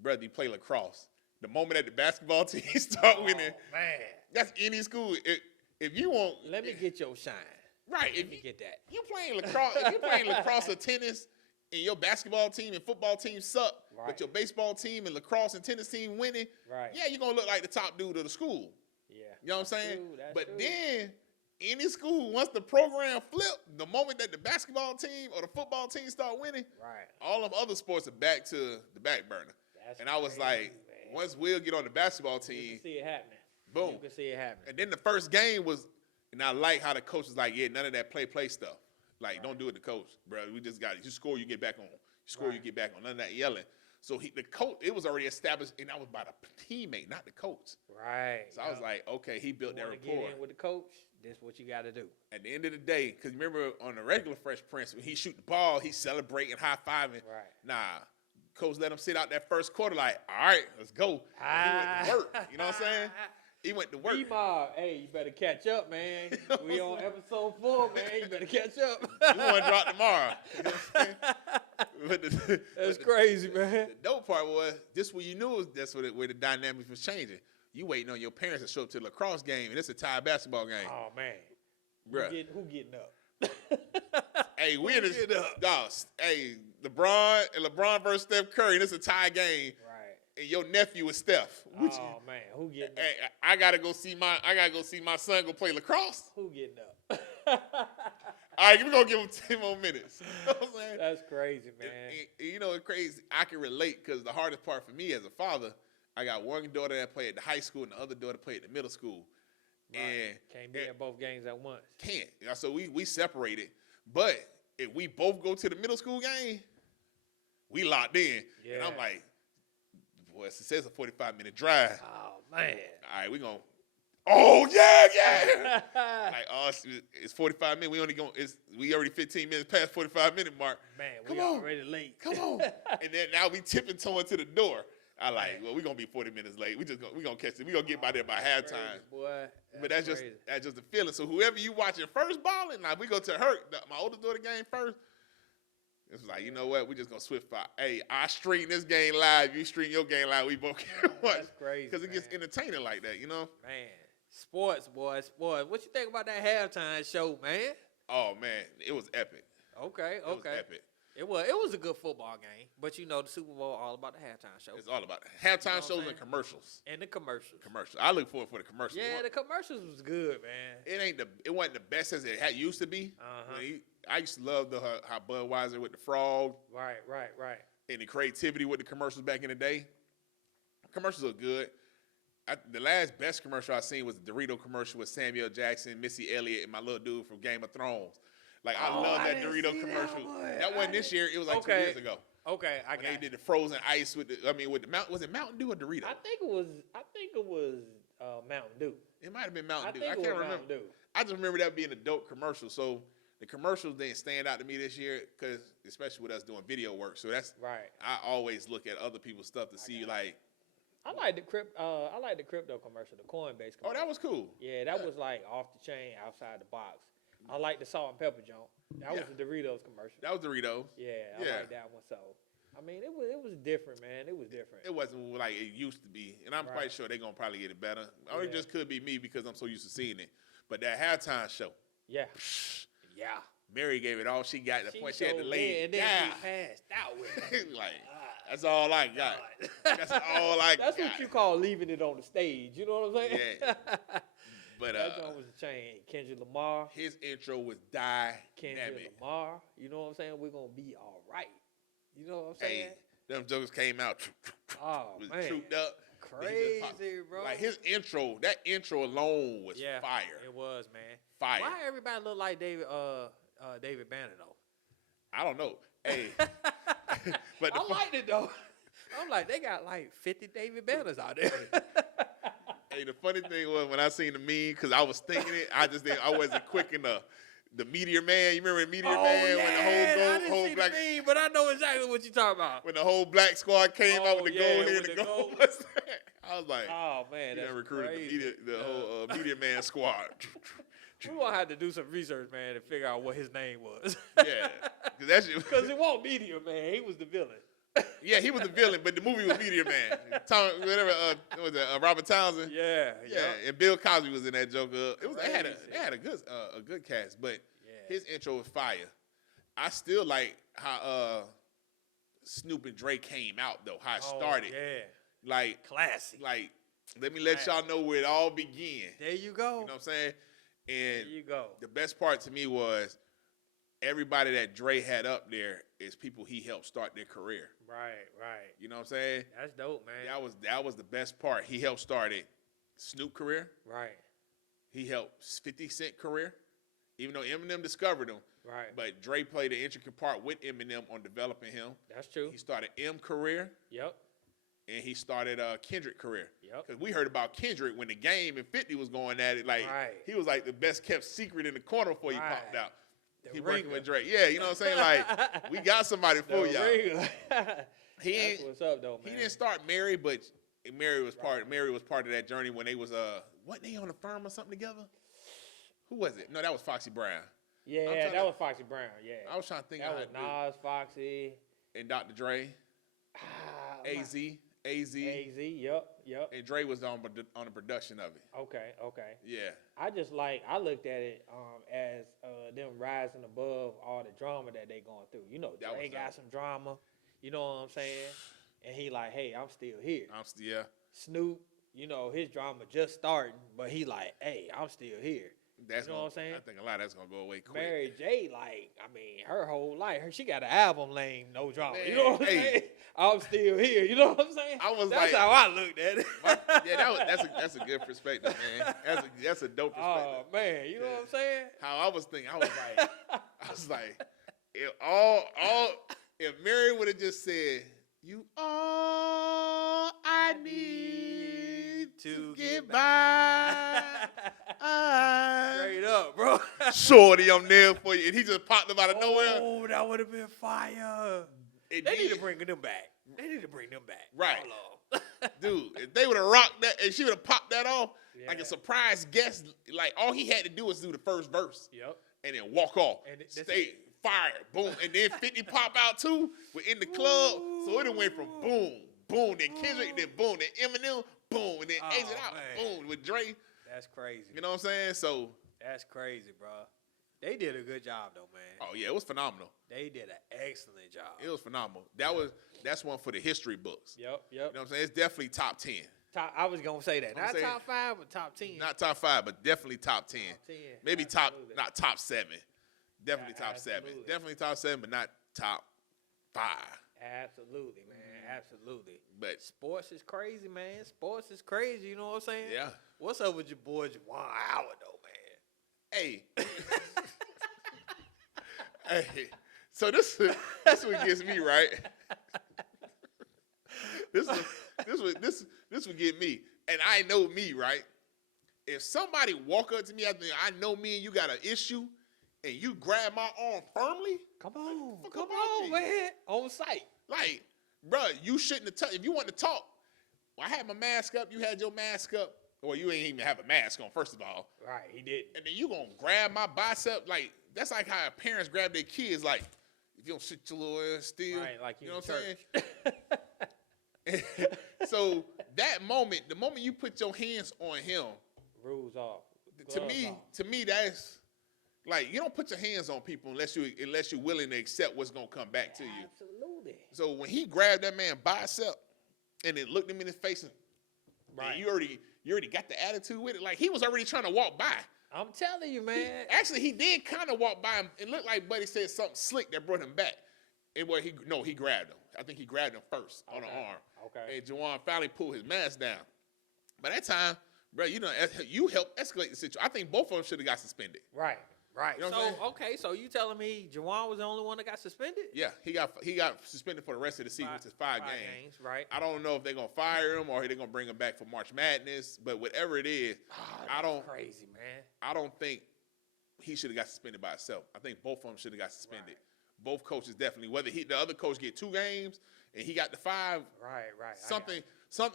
Brother, you play lacrosse. The moment that the basketball team start winning, man, that's any school. If you want, let me get your shine. Right. Let me get that. You playing lacrosse? If you playing lacrosse or tennis, and your basketball team and football team suck, but your baseball team and lacrosse and tennis team winning, yeah, you're gonna look like the top dude of the school. Yeah. You know what I'm saying? True, then any school, once the program flipped, the moment that the basketball team or the football team start winning, right. all them other sports are back to the back burner. That's and I was crazy, like, man. once Will get on the basketball team, you can see it happening. Boom. You can see it happening. And then the first game was, and I like how the coach was like, yeah, none of that play stuff. Like, don't do it to coach, bro. We just got it. You score, you get back on. You score, you get back on. None of that yelling. So the coach, it was already established, and that was by the teammate, not the coach. Right. So I was like, okay, he built that rapport. Get in with the coach, this is what you got to do. At the end of the day, because remember on the regular Fresh Prince, when he shoot the ball, he's celebrating, high-fiving. Right. Nah, coach let him sit out that first quarter like, all right, let's go. He went to work. You know what I'm saying? He went to work. B-Mob, hey, you better catch up, man. We on episode 4, man. You better catch up. You want to drop tomorrow. You know what I'm saying? That's crazy, man. The dope part was, this what you knew, that's where the dynamics was changing. You waiting on your parents to show up to the lacrosse game, and it's a tie basketball game. Oh, man. Bruh. Who getting up? Hey, we in this, dogs. Hey, LeBron versus Steph Curry, and it's a tie game. Right. And your nephew is Steph. Oh man, who getting up? Hey, I gotta go see my son go play lacrosse. Who getting up? All right, we're gonna give him 10 more minutes. You know what I'm saying? That's crazy, man. You know, it's crazy. I can relate because the hardest part for me as a father, I got one daughter that played at the high school and the other daughter played at the middle school. Right. And can't be at both games at once. Can't. So we separated. But if we both go to the middle school game, we locked in. Yeah. And I'm like, boy, it says a 45-minute drive. Oh, man. All right, we going, oh, yeah. Like, oh, it's 45 minutes. We already 15 minutes past 45-minute mark. Man, we already late. Come on. And then now we tipping toeing to the door. I like, well, we're going to be 40 minutes late. We're going to catch it. We're going to get by there by halftime. Boy, but that's just the feeling. So whoever you watching first balling, like we go to my oldest daughter game first, it's like, you know what? We just going to switch by. Hey, I stream this game live. You stream your game live. We both can watch. That's crazy, because it gets entertaining like that, you know? Man, sports, boy, sports. What you think about that halftime show, man? Oh, man, it was epic. Okay. It was epic. It was a good football game, but you know the Super Bowl all about the halftime show. It's all about it. Halftime shows and commercials. And the commercials. I look forward for the commercials. Yeah, the commercials was good, man. It wasn't the best as it used to be. Uh-huh. I used to love how Budweiser with the frog. Right. And the creativity with the commercials back in the day. Commercials are good. The last best commercial I seen was the Dorito commercial with Samuel Jackson, Missy Elliott, and my little dude from Game of Thrones. Like, I love that Dorito commercial. That wasn't this year. It was like 2 years ago. Okay, I got it. They did the frozen ice with the Mountain. Was it Mountain Dew or Dorito? I think it was Mountain Dew. It might have been Mountain Dew. I can't remember. I just remember that being a dope commercial. So the commercials didn't stand out to me this year because, especially with us doing video work. So that's right. I always look at other people's stuff to see like. I like the crypto commercial, the Coinbase commercial. Oh, that was cool. Yeah, that was like off the chain, outside the box. I like the salt and pepper joint. That was the Doritos commercial. That was Doritos. Yeah, I like that one. So, I mean, it was different, man. It was different. It wasn't like it used to be, and I'm quite sure they're gonna probably get it better. Or it just could be me because I'm so used to seeing it. But that halftime show, yeah. Mary gave it all she got. The point she had to lay and then she passed out with it. Like that's all I got. That's all I got. That's what you call leaving it on the stage. You know what I'm saying? Yeah. But that joint was a chain. Kendrick Lamar. His intro was dynamic. Kendrick Lamar. You know what I'm saying? We're gonna be all right. You know what I'm saying? Hey, them jokers came out. Man, trooped up. Crazy, bro. Like his intro, that intro alone was fire. It was, man. Fire. Why everybody look like David Banner though? I don't know. Hey, but I liked it though. I'm like, they got like 50 David Banners out there. Hey, the funny thing was when I seen the meme, because I was thinking it, I wasn't quick enough. The Meteor Man, you remember Meteor Man when the whole black? The meme, but I know exactly what you're talking about. When the whole black squad came out with the gold here and the gold. I was like, oh man, that's recruited crazy. the whole Meteor Man squad. We're gonna have to do some research, man, to figure out what his name was. Yeah, because it wasn't Meteor Man, he was the villain. Yeah, he was the villain, but the movie was Meteor Man. Was it Robert Townsend? Yeah. And Bill Cosby was in that Joker. They had a good cast, but his intro was fire. I still like how Snoop and Dre came out though. How it started. Yeah. Like classic. Like let me let y'all know where it all began. There you go. You know what I'm saying? And there you go. the best part to me was everybody that Dre had up there is people he helped start their career. Right. You know what I'm saying? That's dope, man. That was the best part. He helped start it. Snoop career. Right. He helped 50 Cent career, even though Eminem discovered him. Right. But Dre played an intricate part with Eminem on developing him. That's true. He started M career. Yep. And he started Kendrick career. Yep. Because we heard about Kendrick when the Game and 50 was going at it. Like, he was like the best kept secret in the corner before he popped out. He working with Drake. Yeah, you know what I'm saying? Like, we got somebody for y'all. That's what's up, though, man. He didn't start Mary, but Mary was part of that journey when they was wasn't they on the firm or something together? Who was it? No, that was Foxy Brown. Yeah, that was Foxy Brown. Yeah. I was trying to think. That was Nas, Foxy, and Dr. Dre. AZ. Yep. And Dre was on the production of it. Okay. Yeah. I looked at it as them rising above all the drama that they going through. You know, Dre got some drama. You know what I'm saying? And he like, hey, I'm still here. Yeah. Snoop, you know, his drama just starting, but he like, hey, I'm still here. You know what I'm saying? I think a lot of that's gonna go away quick. Mary J, like, I mean, her whole life, she got an album named No Drama. Man, you know what I'm saying? I'm still here. You know what I'm saying? That's how I looked at it. That's a good perspective, man. That's a dope perspective. Oh man, you know what I'm saying? How I was thinking, I was like, if Mary would have just said, "You all I need to get by." Straight up, bro. Shorty, I'm there for you. And he just popped them out of nowhere. Oh, that would have been fire. They need to bring them back. Right. Dude, if they would have rocked that and she would have popped that off, like a surprise guest, like all he had to do was do the first verse. Yep. And then walk off. And stay fired. Boom. And then 50 pop out too. We're in the club. So it went from boom, then Kendrick, then boom, then Eminem, boom, and then exit out, boom, with Dre. That's crazy. You know what I'm saying? So that's crazy, bro. They did a good job though, man. Oh yeah, it was phenomenal. They did an excellent job. It was phenomenal. That's one for the history books. Yep. You know what I'm saying? It's definitely top 10. I was gonna say that. Not top 5, but top 10. Not top 5, but definitely top 10. Top 10. Maybe Absolutely. not top 7. Definitely top 7. Definitely top 7, but not top 5. Absolutely, man. Absolutely. But sports is crazy, man. Sports is crazy. You know what I'm saying? Yeah. What's up with your boy Juwan Howard, though, man? Hey. Hey. So this what gets me, right? This would get me. And I know me, right? If somebody walk up to me after I know me and you got an issue and you grab my arm firmly, come on, man. On site. Like, bro, you shouldn't have touched. If you want to talk, I had my mask up, you had your mask up. Well, you ain't even have a mask on, first of all. Right, he did. And then you gonna grab my bicep, like, that's like how parents grab their kids, like, if you don't sit your little ass still. Right, like you know what I'm saying? So that moment, the moment you put your hands on him, rules off. To me, that's like you don't put your hands on people unless you're willing to accept what's gonna come back to you. Absolutely. So when he grabbed that man bicep and then looked him in his face and you already got the attitude with it, like he was already trying to walk by. I'm telling you, man. Actually, he did kind of walk by him. It looked like Buddy said something slick that brought him back. And he grabbed him. I think he grabbed him first on the arm. Okay. And Juwan finally pulled his mask down. By that time, bro, you helped escalate the situation. I think both of them should have got suspended. Right. You know So you telling me Juwan was the only one that got suspended? Yeah, he got suspended for the rest of the season, which is 5 games. Right. I don't know if they're gonna fire him or they're gonna bring him back for March Madness. But whatever it is, crazy, man. I don't think he should have got suspended by himself. I think both of them should have got suspended. Right. Both coaches definitely. Whether the other coach get 2 games and he got the 5. Right. Something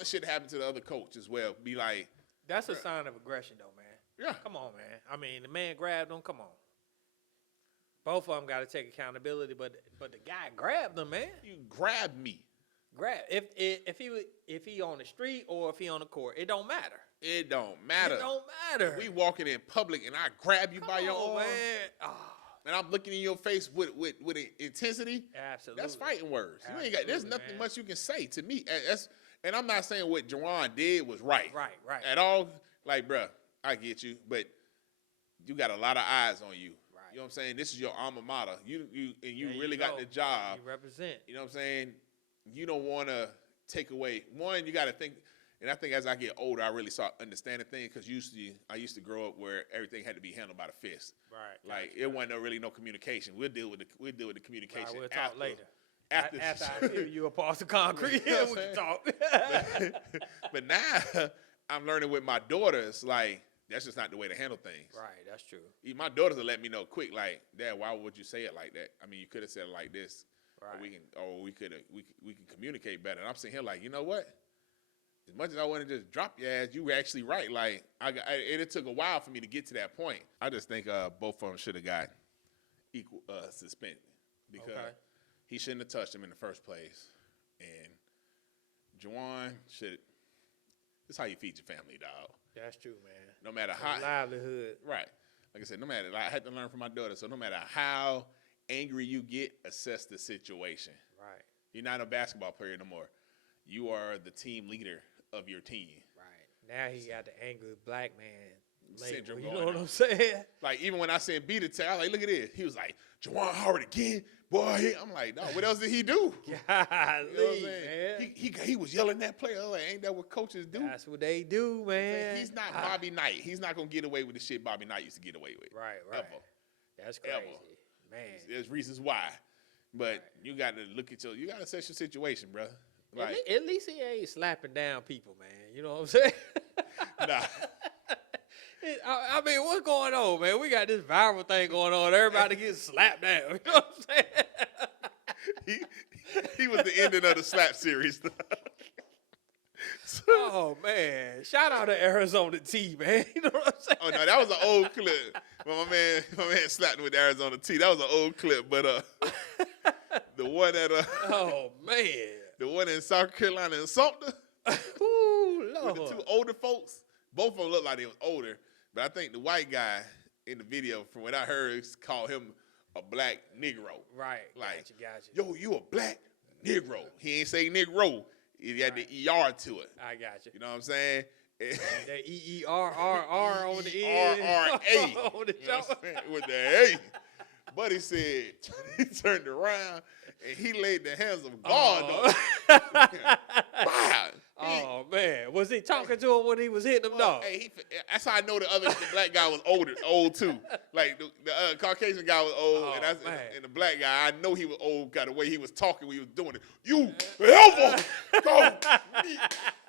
should happen to the other coach as well. Be like, that's a sign of aggression, though, man. Yeah. Come on, man. I mean, the man grabbed him. Come on. Both of them got to take accountability, but the guy grabbed him, man. You grabbed me. If he on the street or if he on the court, it don't matter. It don't matter. It don't matter. We walking in public and I grab you by your arm, man. And I'm looking in your face with intensity. Absolutely. That's fighting words. Absolutely, you ain't got. There's nothing much you can say to me. And I'm not saying what Juwan did was right. Right. At all. Like, bruh, I get you, but you got a lot of eyes on you. Right. You know what I'm saying? This is your alma mater. You really go. got the job. You represent. You know what I'm saying? You don't want to take away. One, you got to think. And I think as I get older, I really start understanding things because I used to grow up where everything had to be handled by the fist. Right. Like it wasn't really no communication. We'll deal with the communication. Right, we'll talk later. After I give you a parcel of concrete, You know we what can talk. but now I'm learning with my daughters, like that's just not the way to handle things. Right, that's true. My daughters will let me know quick, like, Dad, why would you say it like that? I mean, you could have said it like this, right. we can communicate better. And I'm sitting here like, you know what? As much as I want to just drop your ass, you were actually right. Like, it took a while for me to get to that point. I just think both of them should have got equal suspended because he shouldn't have touched him in the first place. And Juwan should. This is how you feed your family, dog. That's true, man. No matter how livelihood. Right. Like I said, I had to learn from my daughter. So no matter how angry you get, assess the situation. Right. You're not a basketball player no more. You are the team leader of your team. Right. Now he got the angry black man syndrome. You know what I'm saying? Like even when I said beat it, I was like, look at this. He was like, Juwan Howard again, boy. I'm like, no, what else did he do? Golly, you know what I'm saying? He was yelling at that player. I was like, ain't that what coaches do? That's what they do, man. He's not Bobby Knight. He's not gonna get away with the shit Bobby Knight used to get away with. Right. Ever. That's crazy, man. There's reasons why, but you got to you got to assess your situation, bro. Like, at least he ain't slapping down people, man. You know what I'm saying? Nah. I mean, what's going on, man? We got this viral thing going on. Everybody getting slapped down. You know what I'm saying? He was the ending of the slap series. Oh, man. Shout out to Arizona T, man. You know what I'm saying? Oh, no, that was an old clip. When my man slapped me with Arizona T. That was an old clip, but the one at oh, man. The one in South Carolina in Sumter. Ooh, Lord. With the two older folks. Both of them looked like they was older. But I think the white guy in the video, from what I heard, called him a black Negro. Right. Like, gotcha. Yo, you a black Negro. He ain't say Negro. He had the ER to it. I got you. You know what I'm saying? The EERRR on the end. RRA. On the jump. With the A. Buddy said, he turned around and he laid the hands of God on him. Wow. Oh, man. Was he talking to him when he was hitting him, dog? Hey, that's how I know the black guy was old too. Like the Caucasian guy was old, and the black guy, I know he was old, got the way he was talking when he was doing it. You ever go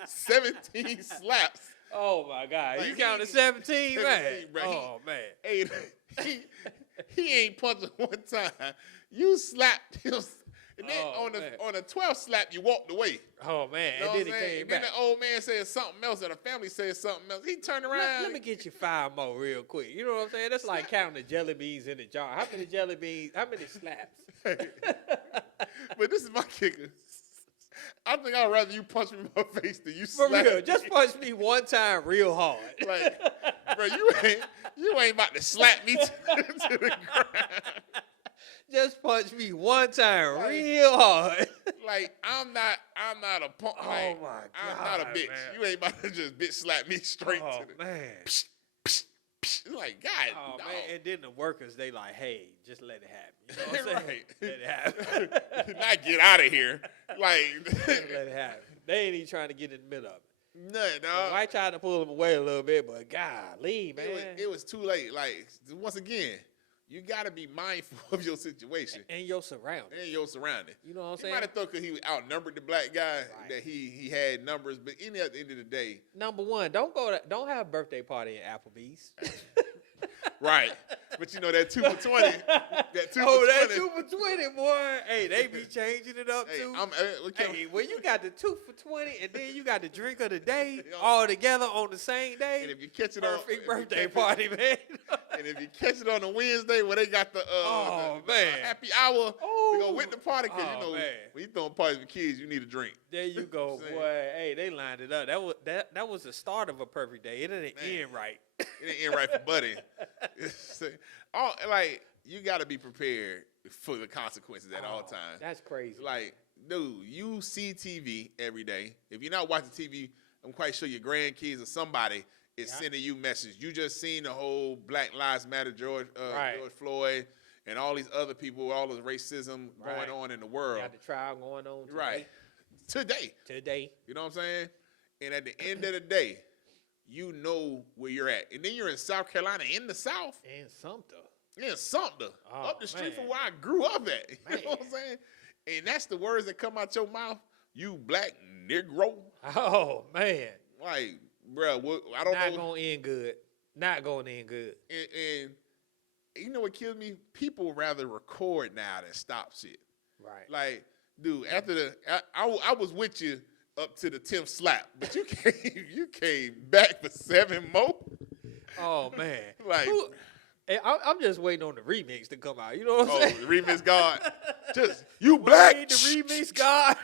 17 slaps. Oh, my God. Like, you counted 17, man? Bro. Oh, man. Hey, he ain't punching one time. You slapped him. And then on the 12th slap, you walked away. Oh, man. You know and then he came and back. Then the old man said something else, and the family said something else. He turned around. Let me get you 5 more real quick. You know what I'm saying? That's like counting the jelly beans in the jar. How many jelly beans? How many slaps? But this is my kicker. I think I'd rather you punch me in my face than you For slap real. me. Just punch me one time real hard. Like, bro, you ain't about to slap me to the ground. Just punch me one time real hard. Like, I'm not a punk. Like, Oh, my God, I'm not a bitch. man. You ain't about to just bitch slap me straight Oh, to the... man. Psh, psh, psh. It's like, God, Oh, dog. man. And then the workers, they like, hey, just let it happen. You know what I'm saying? Right. Let it happen. Not get out of here. Like, Let it happen. They ain't even trying to get in the middle of it. nothing, dog. I tried to pull them away a little bit, but golly, man. It was too late. Like, once again, you got to be mindful of your situation And your surroundings. and your surroundings. You know what I'm He saying? might have thought because he outnumbered the black guy Right. that he had numbers, but at the end of the day, Number one, don't have a birthday party at Applebee's. right. But you know that 2 for 20, that 2 Oh, for that 20. 2 for 20, boy. Hey, they be changing it up Hey, too. okay. When you got the 2 for 20 and then you got the drink of the day Yeah. all together on the same day, And if you catch it on perfect birthday party, man. and if you catch it on a Wednesday where they got the man. happy hour, we go Ooh. with the party because Oh, man. when you throwing parties with kids, you need a drink. There you go, Saying. boy. Hey, they lined it up. That was the start of a perfect day. It didn't end right. It ain't end right for Buddy. Like you got to be prepared for the consequences at all times. That's crazy. Like, dude, you see TV every day. If you're not watching TV, I'm quite sure your grandkids or somebody is sending you messages. You just seen the whole Black Lives Matter, George Floyd, and all these other people, all this racism going on in the world. Got the trial going on today. Right. Today. You know what I'm saying? And at the end of the day, you know where you're at. And then you're in South Carolina, in the South. In Sumter. Up the street from where I grew up at. You know what I'm saying? And that's the words that come out your mouth. You black Negro. Oh, man. Like, bro, I don't know. Not going to end good. Not going to end good. And you know what kills me? People rather record now than stop shit. Right. Like, dude, after I was with you up to the 10th slap, but you came back for 7 more. Oh, man. Like, I'm just waiting on the remix to come out. You know what I'm saying? The remix God. Just, you black. The remix God.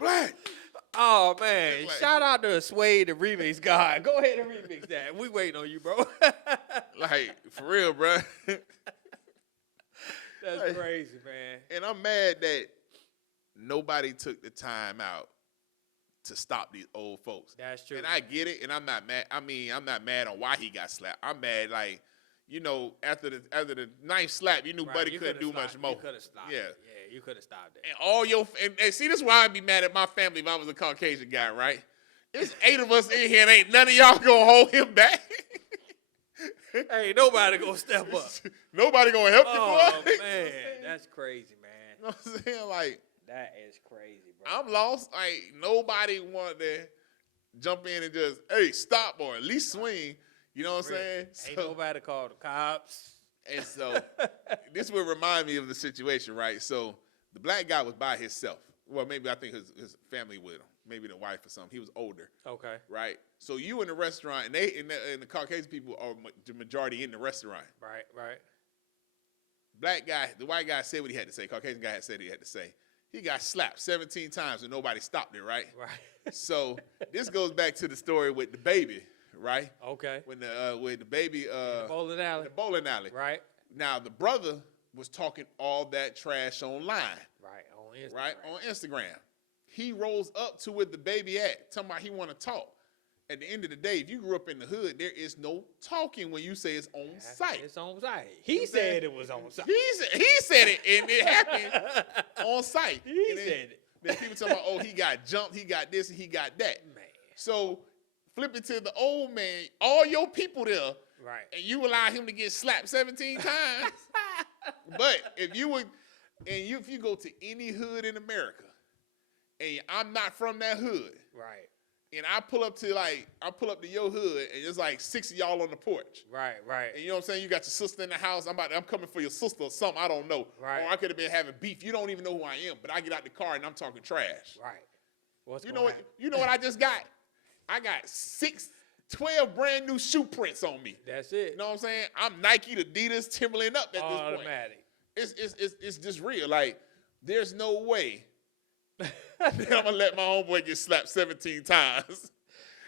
Black. Oh, man. Like, shout out to Sway, the remix God. Go ahead and remix that. We waiting on you, bro. Like, for real, bro. That's crazy, man. And I'm mad that nobody took the time out to stop these old folks. That's true. And I get it, and I'm not mad. I mean, I'm not mad on why he got slapped. I'm mad, like, you know, after the 9th slap, you knew Buddy couldn't do much more. You could have stopped it. Yeah, you could have stopped it. And all and see, this is why I'd be mad at my family if I was a Caucasian guy, right? There's 8 of us in here, and ain't none of y'all gonna hold him back. Ain't nobody gonna step up. Nobody gonna help you, boy. Oh, man. That's crazy, man. You know what I'm saying? Like, that is crazy, bro. I'm lost. Like, nobody wanted to jump in and just, hey, stop, or at least swing. You know what I'm saying? Ain't nobody called the cops. And so, this would remind me of the situation, right? So, the black guy was by himself. Well, maybe I think his family with him. Maybe the wife or something. He was older. Okay. Right? So, you in the restaurant, and the Caucasian people are the majority in the restaurant. Right. Black guy, the white guy said what he had to say. Caucasian guy had said what he had to say. He got slapped 17 times and nobody stopped it, right? Right. So this goes back to the story with the baby, right? Okay. When with the baby in the bowling alley. In the bowling alley. Right. Now the brother was talking all that trash online. Right, on Instagram. Right, on Instagram. He rolls up to where the baby at, talking about he want to talk. At the end of the day, if you grew up in the hood, there is no talking when you say it's on site. It's on site. He said it was on site. He said it, and it happened on site. He said it. Then people talking about, oh, he got jumped, he got this, and he got that. Man. So flip it to the old man, all your people there, right? And you allow him to get slapped 17 times. But if you go to any hood in America, and I'm not from that hood, right? And I pull up to your hood, and there's like 6 of y'all on the porch. Right. And you know what I'm saying? You got your sister in the house. I'm coming for your sister or something. I don't know. Right. Or I could have been having beef. You don't even know who I am, but I get out the car and I'm talking trash. Right. You know what I just got? I got 12 brand new shoe prints on me. That's it. You know what I'm saying? I'm Nike, Adidas, Timberland up at this point. Automatic. It's just real. Like, there's no way that I'm gonna let my homeboy get slapped 17 times.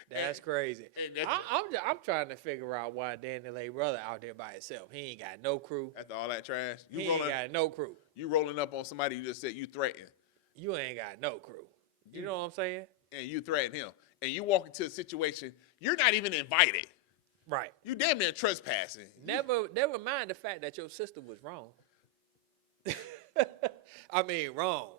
That's crazy. I'm trying to figure out why Danny Lay brother out there by himself. He ain't got no crew. After all that trash, he ain't got no crew. You rolling up on somebody you just said you threatened. You ain't got no crew. You know what I'm saying? And you threaten him. And you walk into a situation, you're not even invited. Right. You damn near trespassing. Never mind the fact that your sister was wrong. I mean, wrong.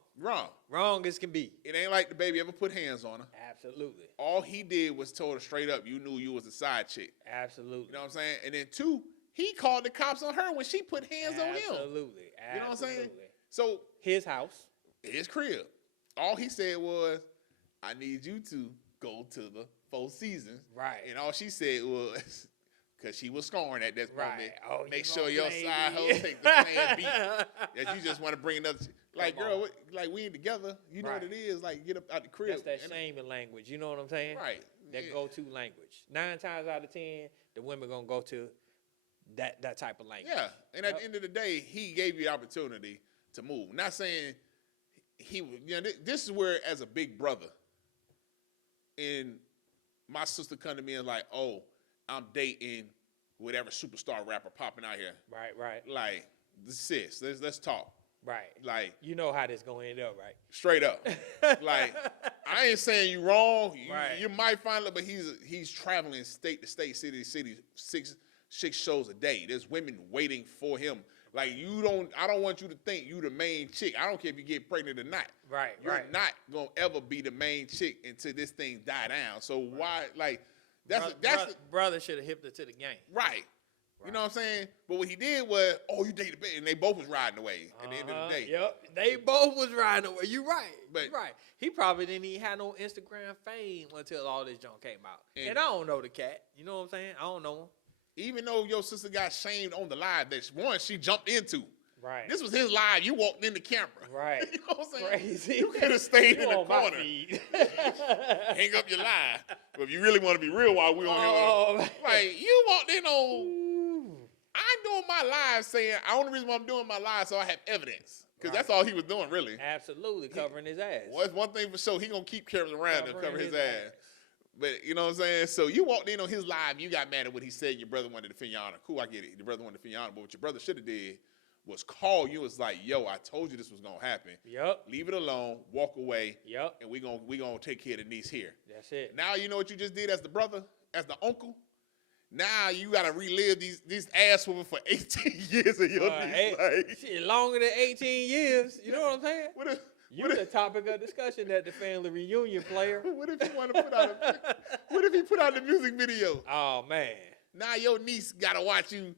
Wrong as can be. It ain't like the baby ever put hands on her. Absolutely. All he did was told her straight up, you knew you was a side chick. Absolutely. You know what I'm saying? And then 2, he called the cops on her when she put hands on him. Absolutely. You know what I'm saying? So his house. His crib. All he said was, I need you to go to the 4 Seasons. Right. And all she said was, because she was scoring at that moment, oh, make sure your side hoe take the plan B. That you just want to bring another. Like, girl, like we ain't together. You know what it is. Like, get up out the crib. That's that shaming language. You know what I'm saying? Right. That go-to language. 9 times out of 10, the women gonna go to that type of language. Yeah. And at the end of the day, he gave you the opportunity to move. Not saying this is where, as a big brother, and my sister come to me and like, oh, I'm dating whatever superstar rapper popping out here. Right. Like, sis, let's talk. Right. Like, you know how this gonna end up, right? Straight up. Like, I ain't saying you wrong. Right. You might find it, but he's traveling state to state, city to city, six shows a day. There's women waiting for him. Like, I don't want you to think you the main chick. I don't care if you get pregnant or not. Right. You're not gonna ever be the main chick until this thing die down. So why, like, brother should have hipped her to the game. Right. You know what I'm saying? But what he did was, you dated baby, and they both was riding away at the end of the day. Yep, they both was riding away. You right. But you right. He probably didn't even have no Instagram fame until all this junk came out. And I don't know the cat. You know what I'm saying? I don't know him. Even though your sister got shamed on the live that she jumped into. Right. This was his live. You walked in the camera. Right. You know what I'm saying? Crazy. You could have stayed in the corner. Hang up your live. But if you really want to be real while we on here, like, you walked in on. I'm doing my live saying, the only reason why I'm doing my live so I have evidence. Because that's all he was doing, really. Absolutely, covering his ass. Well, it's one thing for sure. He going to keep cameras around and cover his ass. But, you know what I'm saying? So you walked in on his live. You got mad at what he said. Your brother wanted to defend your honor. Cool, I get it. Your brother wanted to defend your honor. But what your brother should have did was call you. Was like, yo, I told you this was going to happen. Yep. Leave it alone. Walk away. Yep. And we gonna take care of the niece here. That's it. Now you know what you just did as the brother, as the uncle? Now you got to relive these ass whooping for 18 years of your niece. Shit, longer than 18 years. You know what I'm saying? You're the topic of discussion at the family reunion, player. What if he want to put out what if he put out the music video? Oh, man. Now your niece got to watch you.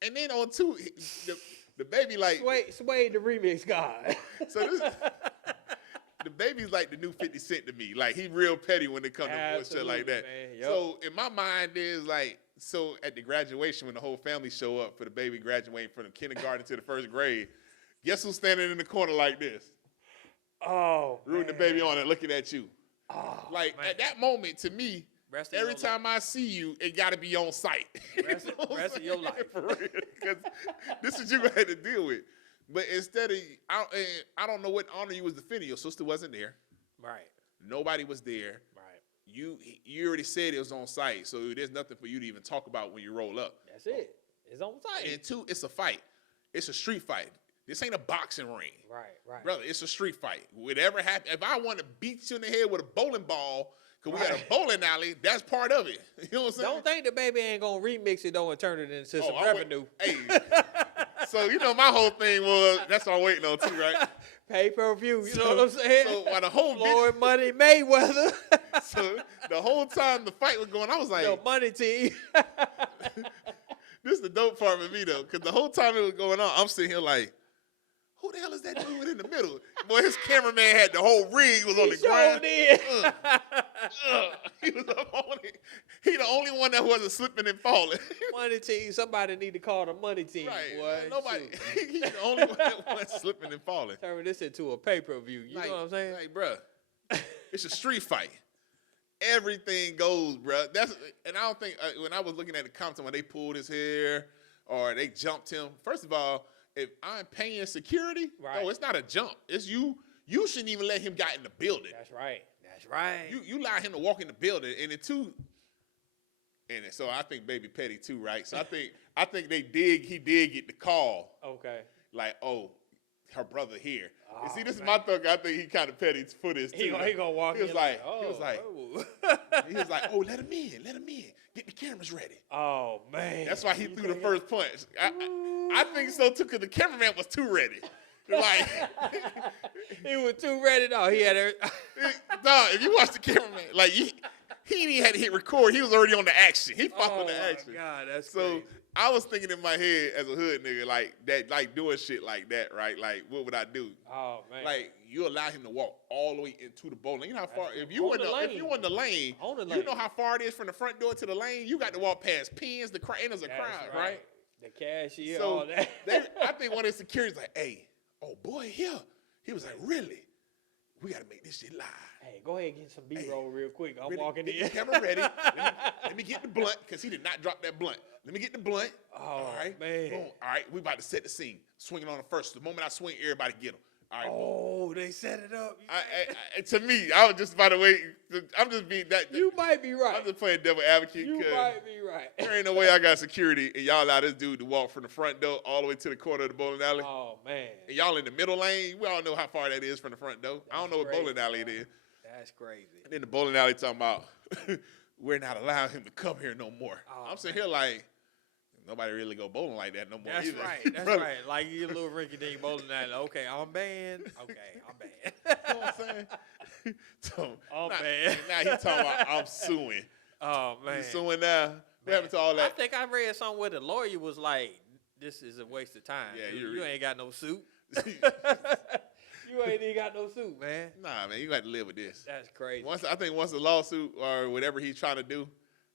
And then on two, the baby like... Sway the remix god. So the baby's like the new 50 Cent to me. Like, he real petty when it comes to bullshit like that. Yep. So in my mind is like... So at the graduation, when the whole family show up for the baby graduating from the kindergarten to the first grade, guess who's standing in the corner like this? Oh, rooting the baby on and looking at you. Oh, like, man. at that moment, to me, every time I see you, it got to be on site. Rest of your life. For real. Because this is you had to deal with. But instead of, I don't know what honor you was defending. Your sister wasn't there. Right. Nobody was there. You already said it was on site, so there's nothing for you to even talk about when you roll up. That's it. It's on site. And two, it's a fight. It's a street fight. This ain't a boxing ring. Right. Brother, it's a street fight. Whatever happens, if I want to beat you in the head with a bowling ball, because we got a bowling alley, that's part of it. You know what I'm saying? Don't think the baby ain't going to remix it, though, and turn it into some revenue. Hey. So, you know, my whole thing was, that's what I'm waiting on, too, right? Pay-per-view, you know what I'm saying? So, while the whole Floyd Money Mayweather. So, the whole time the fight was going, I was like... Yo, money team. This is the dope part for me, though, because the whole time it was going on, I'm sitting here like, who the hell is that dude in the middle? Boy, his cameraman had the whole rig was on the ground. He was up on it. He the only one that wasn't slipping and falling. Money team. Somebody need to call the money team. Right. Boy. Nobody. He's the only one that wasn't slipping and falling. Turn this into a pay-per-view. You know what I'm saying? Like, bruh, it's a street fight. Everything goes, bruh. And I don't think, when I was looking at the comments when they pulled his hair or they jumped him, first of all, if I'm paying security, no, it's not a jump. It's you. You shouldn't even let him get in the building. That's right. You allow him to walk in the building, and so I think baby petty too, right? So I think he did get the call. Okay. Like, oh, her brother here. And see, this is my thought. I think he kind of petty for this too. He gonna walk in. He was like, oh, let him in. Get the cameras ready. Oh man. That's why he threw the first punch. I think so too, because the cameraman was too ready. Like he was too ready. No, he had her. No, if you watch the cameraman, like he didn't even have to hit record. He was already on the action. He followed the action. Oh my God, that's so crazy. I was thinking in my head as a hood nigga, like that, like doing shit like that, right? Like, what would I do? Oh man. Like, you allow him to walk all the way into the bowling. You know how far? If you in the lane, you know how far it is from the front door to the lane. You got to walk past pins, the crowd, and there's a crowd, right? The cashier, so all that. I think one of the security's like, hey, oh boy, here. He was like, really? We got to make this shit live. Hey, go ahead and get some B-roll real quick. I'm walking in. Get the camera ready. Let me get the blunt, because he did not drop that blunt. Let me get the blunt. Oh, all right, man. Boom. All right, we about to set the scene. Swinging on the first. The moment I swing, everybody get him. All right. Oh, they set it up. To me, I was just about to wait I'm just being that. You might be right. I'm just playing devil advocate. You might be right. There ain't no way I got security and y'all allow this dude to walk from the front door all the way to the corner of the bowling alley. Oh man. And y'all in the middle lane. We all know how far that is from the front door. I don't know what bowling alley it is. That's crazy. And then the bowling alley talking about we're not allowing him to come here no more. Oh, I'm sitting here like nobody really go bowling like that no more. That's either. right. That's right. Like you little rinky dink bowling alley. Okay, I'm banned. Okay, I'm banned. You know what I'm saying? So, I'm banned. Now he talking about I'm suing. Oh man. You suing now? What happened to all that? I think I read something where the lawyer was like, "This is a waste of time. Yeah, you ain't got no suit. You ain't even got no suit, man. Nah, man, you got to live with this. That's crazy. Once the lawsuit or whatever he's trying to do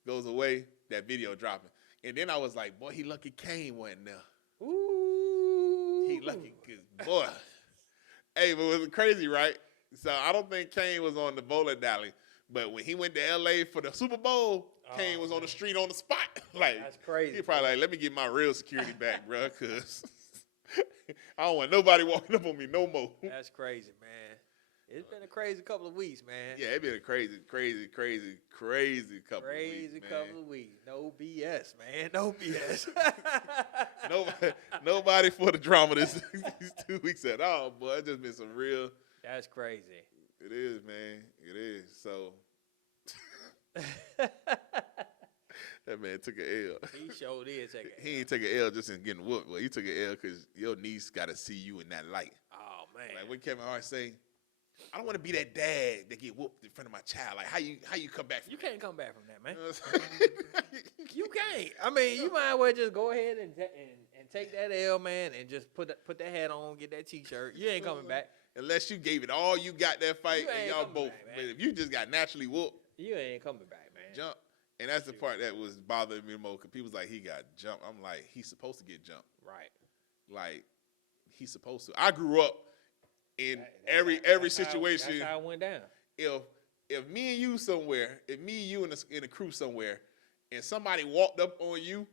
goes away, that video dropping. And then I was like, boy, he lucky Kane wasn't there. Ooh. He lucky, cause boy. Hey, but it was crazy, right? So I don't think Kane was on the bowling alley. But when he went to L.A. for the Super Bowl, Kane was on the street on the spot. Like, that's crazy. He probably like, let me get my real security back, bro, because I don't want nobody walking up on me no more. That's crazy, man. It's been a crazy couple of weeks, man. Yeah, it's been a crazy couple of weeks, man. Couple of weeks. No BS, man. No BS. Nobody for the drama these 2 weeks at all, boy. It's just been some real. That's crazy. It is, man. It is. So that man took an L. He sure did take an L. He ain't take an L just in getting whooped. Well, he took an L because your niece got to see you in that light. Oh, man. Like what Kevin Hart say, I don't want to be that dad that get whooped in front of my child. Like how you come back from You that? can't come back from that, man. You know what I'm saying? You can't. I mean, you might as well just go ahead and take that L, man, and just put that hat on, get that T-shirt. You ain't coming back. Unless you gave it all you got that fight You and ain't y'all coming both. back, But man. if you just got naturally whooped, You ain't coming back, man. jump. And that's the part that was bothering me more because people's like, he got jumped. I'm like, he's supposed to get jumped. Right. Like, he's supposed to. I grew up in every situation. That's how it went down. If me and you somewhere, if me and you in a crew somewhere, and somebody walked up on you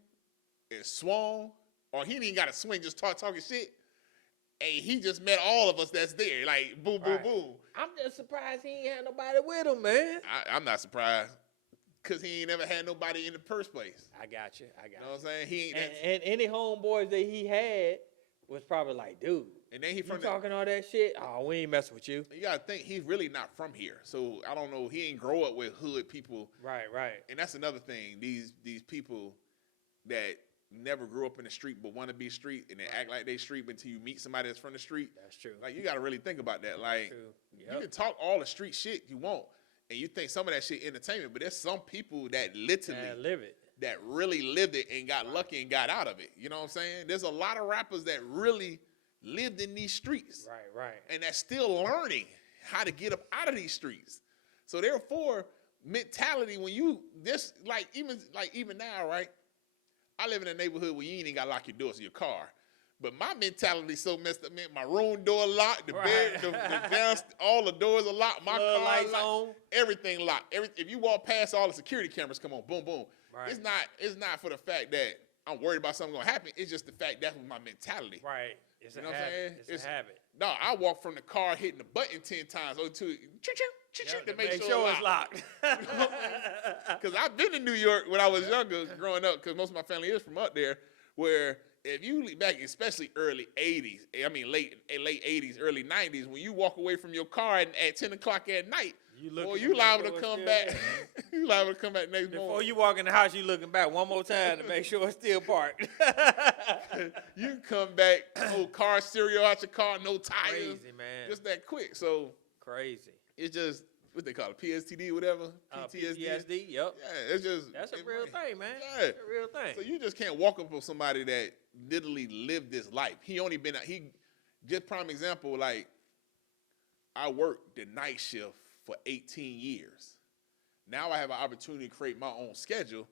and swung, or he didn't even got to swing, just talking shit, hey, he just met all of us that's there. Like, boom, boom, boom. I'm just surprised he ain't had nobody with him, man. I'm not surprised. Because he ain't never had nobody in the first place. I got you. You know what I'm saying? He ain't and any homeboys that he had was probably like, dude, and then he from talking all that shit? Oh, we ain't messing with you. You got to think, he's really not from here. So, I don't know. He ain't grow up with hood people. Right. And that's another thing. These people that never grew up in the street but want to be street and they act like they street until you meet somebody that's from the street. That's true. Like, you got to really think about that. Like, True. you Yep. can talk all the street shit you want. And you think some of that shit entertainment, but there's some people that literally live it. That really lived it and got lucky and got out of it. You know what I'm saying? There's a lot of rappers that really lived in these streets. Right. And that's still learning how to get up out of these streets. So therefore, mentality when you even now, right? I live in a neighborhood where you ain't even gotta lock your doors of your car. But my mentality so messed up, man. My room door locked, the bed, the down, all the doors are locked. My car lights locked, on. everything locked. If you walk past, all the security cameras come on, boom, boom. Right. It's not for the fact that I'm worried about something gonna happen. It's just the fact that was my mentality. Right. It's You a know what I'm habit. saying? It's a habit. No, I walk from the car hitting the button 10 times or two, to make sure it's locked. Because I've been in New York when I was younger, growing up, because most of my family is from up there, where if you look back, especially early 80s, I mean late 80s, early 90s, when you walk away from your car at 10 o'clock at night, you liable to come back. You liable to come back next morning. Before you walk in the house, you looking back one more time to make sure it's still parked. You can come back, no car stereo out your car, no tires. Crazy, man. Just that quick. So Crazy. it's just, what they call it, PSTD, whatever? PTSD, yep. Yeah, it's just. That's a real thing, man. Yeah. That's a real thing. So you just can't walk up on somebody that literally lived this life. Just prime example, like, I worked the night shift for 18 years. Now I have an opportunity to create my own schedule,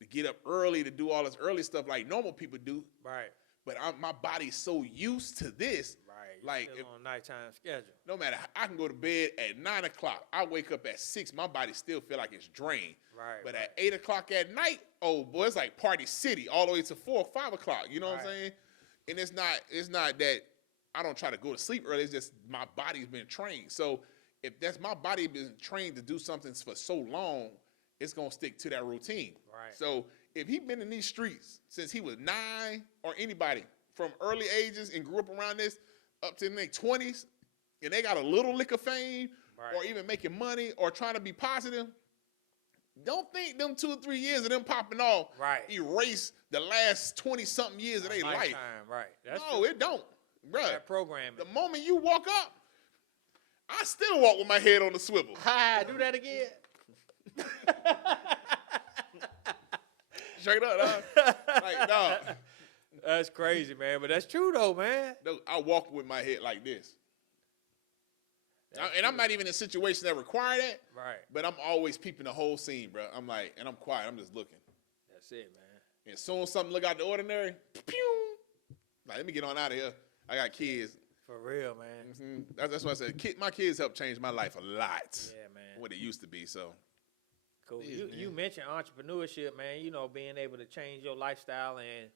to get up early, to do all this early stuff like normal people do. Right. But my body's so used to this. Right. Like, still on a nighttime schedule. no matter, I can go to bed at 9 o'clock. I wake up at 6. My body still feel like it's drained. Right. But at 8 o'clock at night, oh boy, it's like Party City all the way to 4 or 5 o'clock. You know what I'm saying? And it's not that I don't try to go to sleep early. It's just my body's been trained. So if that's my body been trained to do something for so long, it's gonna stick to that routine. Right. So if he been in these streets since he was 9, or anybody from early ages and grew up around this up to their 20s, and they got a little lick of fame, Right. or even making money or trying to be positive, don't think them 2 or 3 years of them popping off Right. erase the last 20-something years of their life. Lifetime, right. That's No, it don't. Bruh, that programming. the moment you walk up, I still walk with my head on the swivel. Hi, do that again. Straight up, dog. Like, dog. That's crazy, man. But that's true, though, man. I walk with my head like this. And I'm not even in a situation that require that. Right. But I'm always peeping the whole scene, bro. I'm like, and I'm quiet. I'm just looking. That's it, man. And as soon as something look out the ordinary, pew! Like, let me get on out of here. I got kids. For real, man. Mm-hmm. That's what I said. My kids helped change my life a lot. Yeah, man. What it used to be, so. Cool. Yeah, You mentioned entrepreneurship, man. You know, being able to change your lifestyle and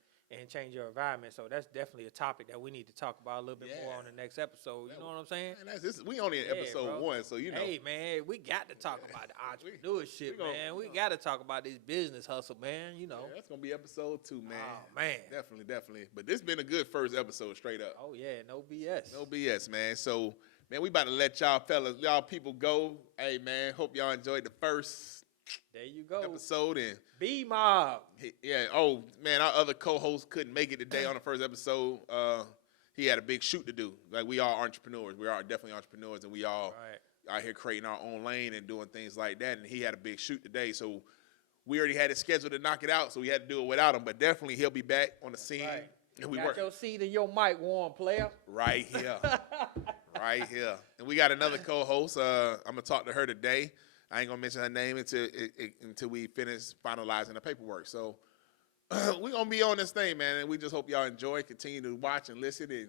change your environment. So that's definitely a topic that we need to talk about a little bit more on the next episode. You know what I'm saying? Man, we only in episode 1, so you know. Hey, man, we got to talk about the entrepreneurship, man. We got to talk about this business hustle, man. You know. Yeah, that's going to be episode 2, man. Oh, man. Definitely. But this been a good first episode, straight up. Oh, yeah, no BS. No BS, man. So, man, we about to let y'all people go. Hey, man, hope y'all enjoyed the first there you go. episode. And B-Mob. yeah, oh, man, our other co-host couldn't make it today on the first episode. He had a big shoot to do. Like, we are entrepreneurs. We are definitely entrepreneurs, and we all out here creating our own lane and doing things like that. And he had a big shoot today, so we already had it scheduled to knock it out, so we had to do it without him. But definitely he'll be back on the scene. Right. And we got work your seat and your mic warm, player. right here. Right here. And we got another co-host. I'm going to talk to her today. I ain't going to mention her name until we finish finalizing the paperwork. So we're going to be on this thing, man. And we just hope y'all enjoy. Continue to watch and listen. And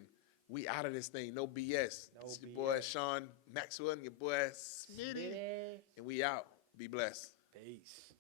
we out of this thing. No BS. It's your boy, Sean Maxwell, and your boy, Smitty. And we out. Be blessed. Peace.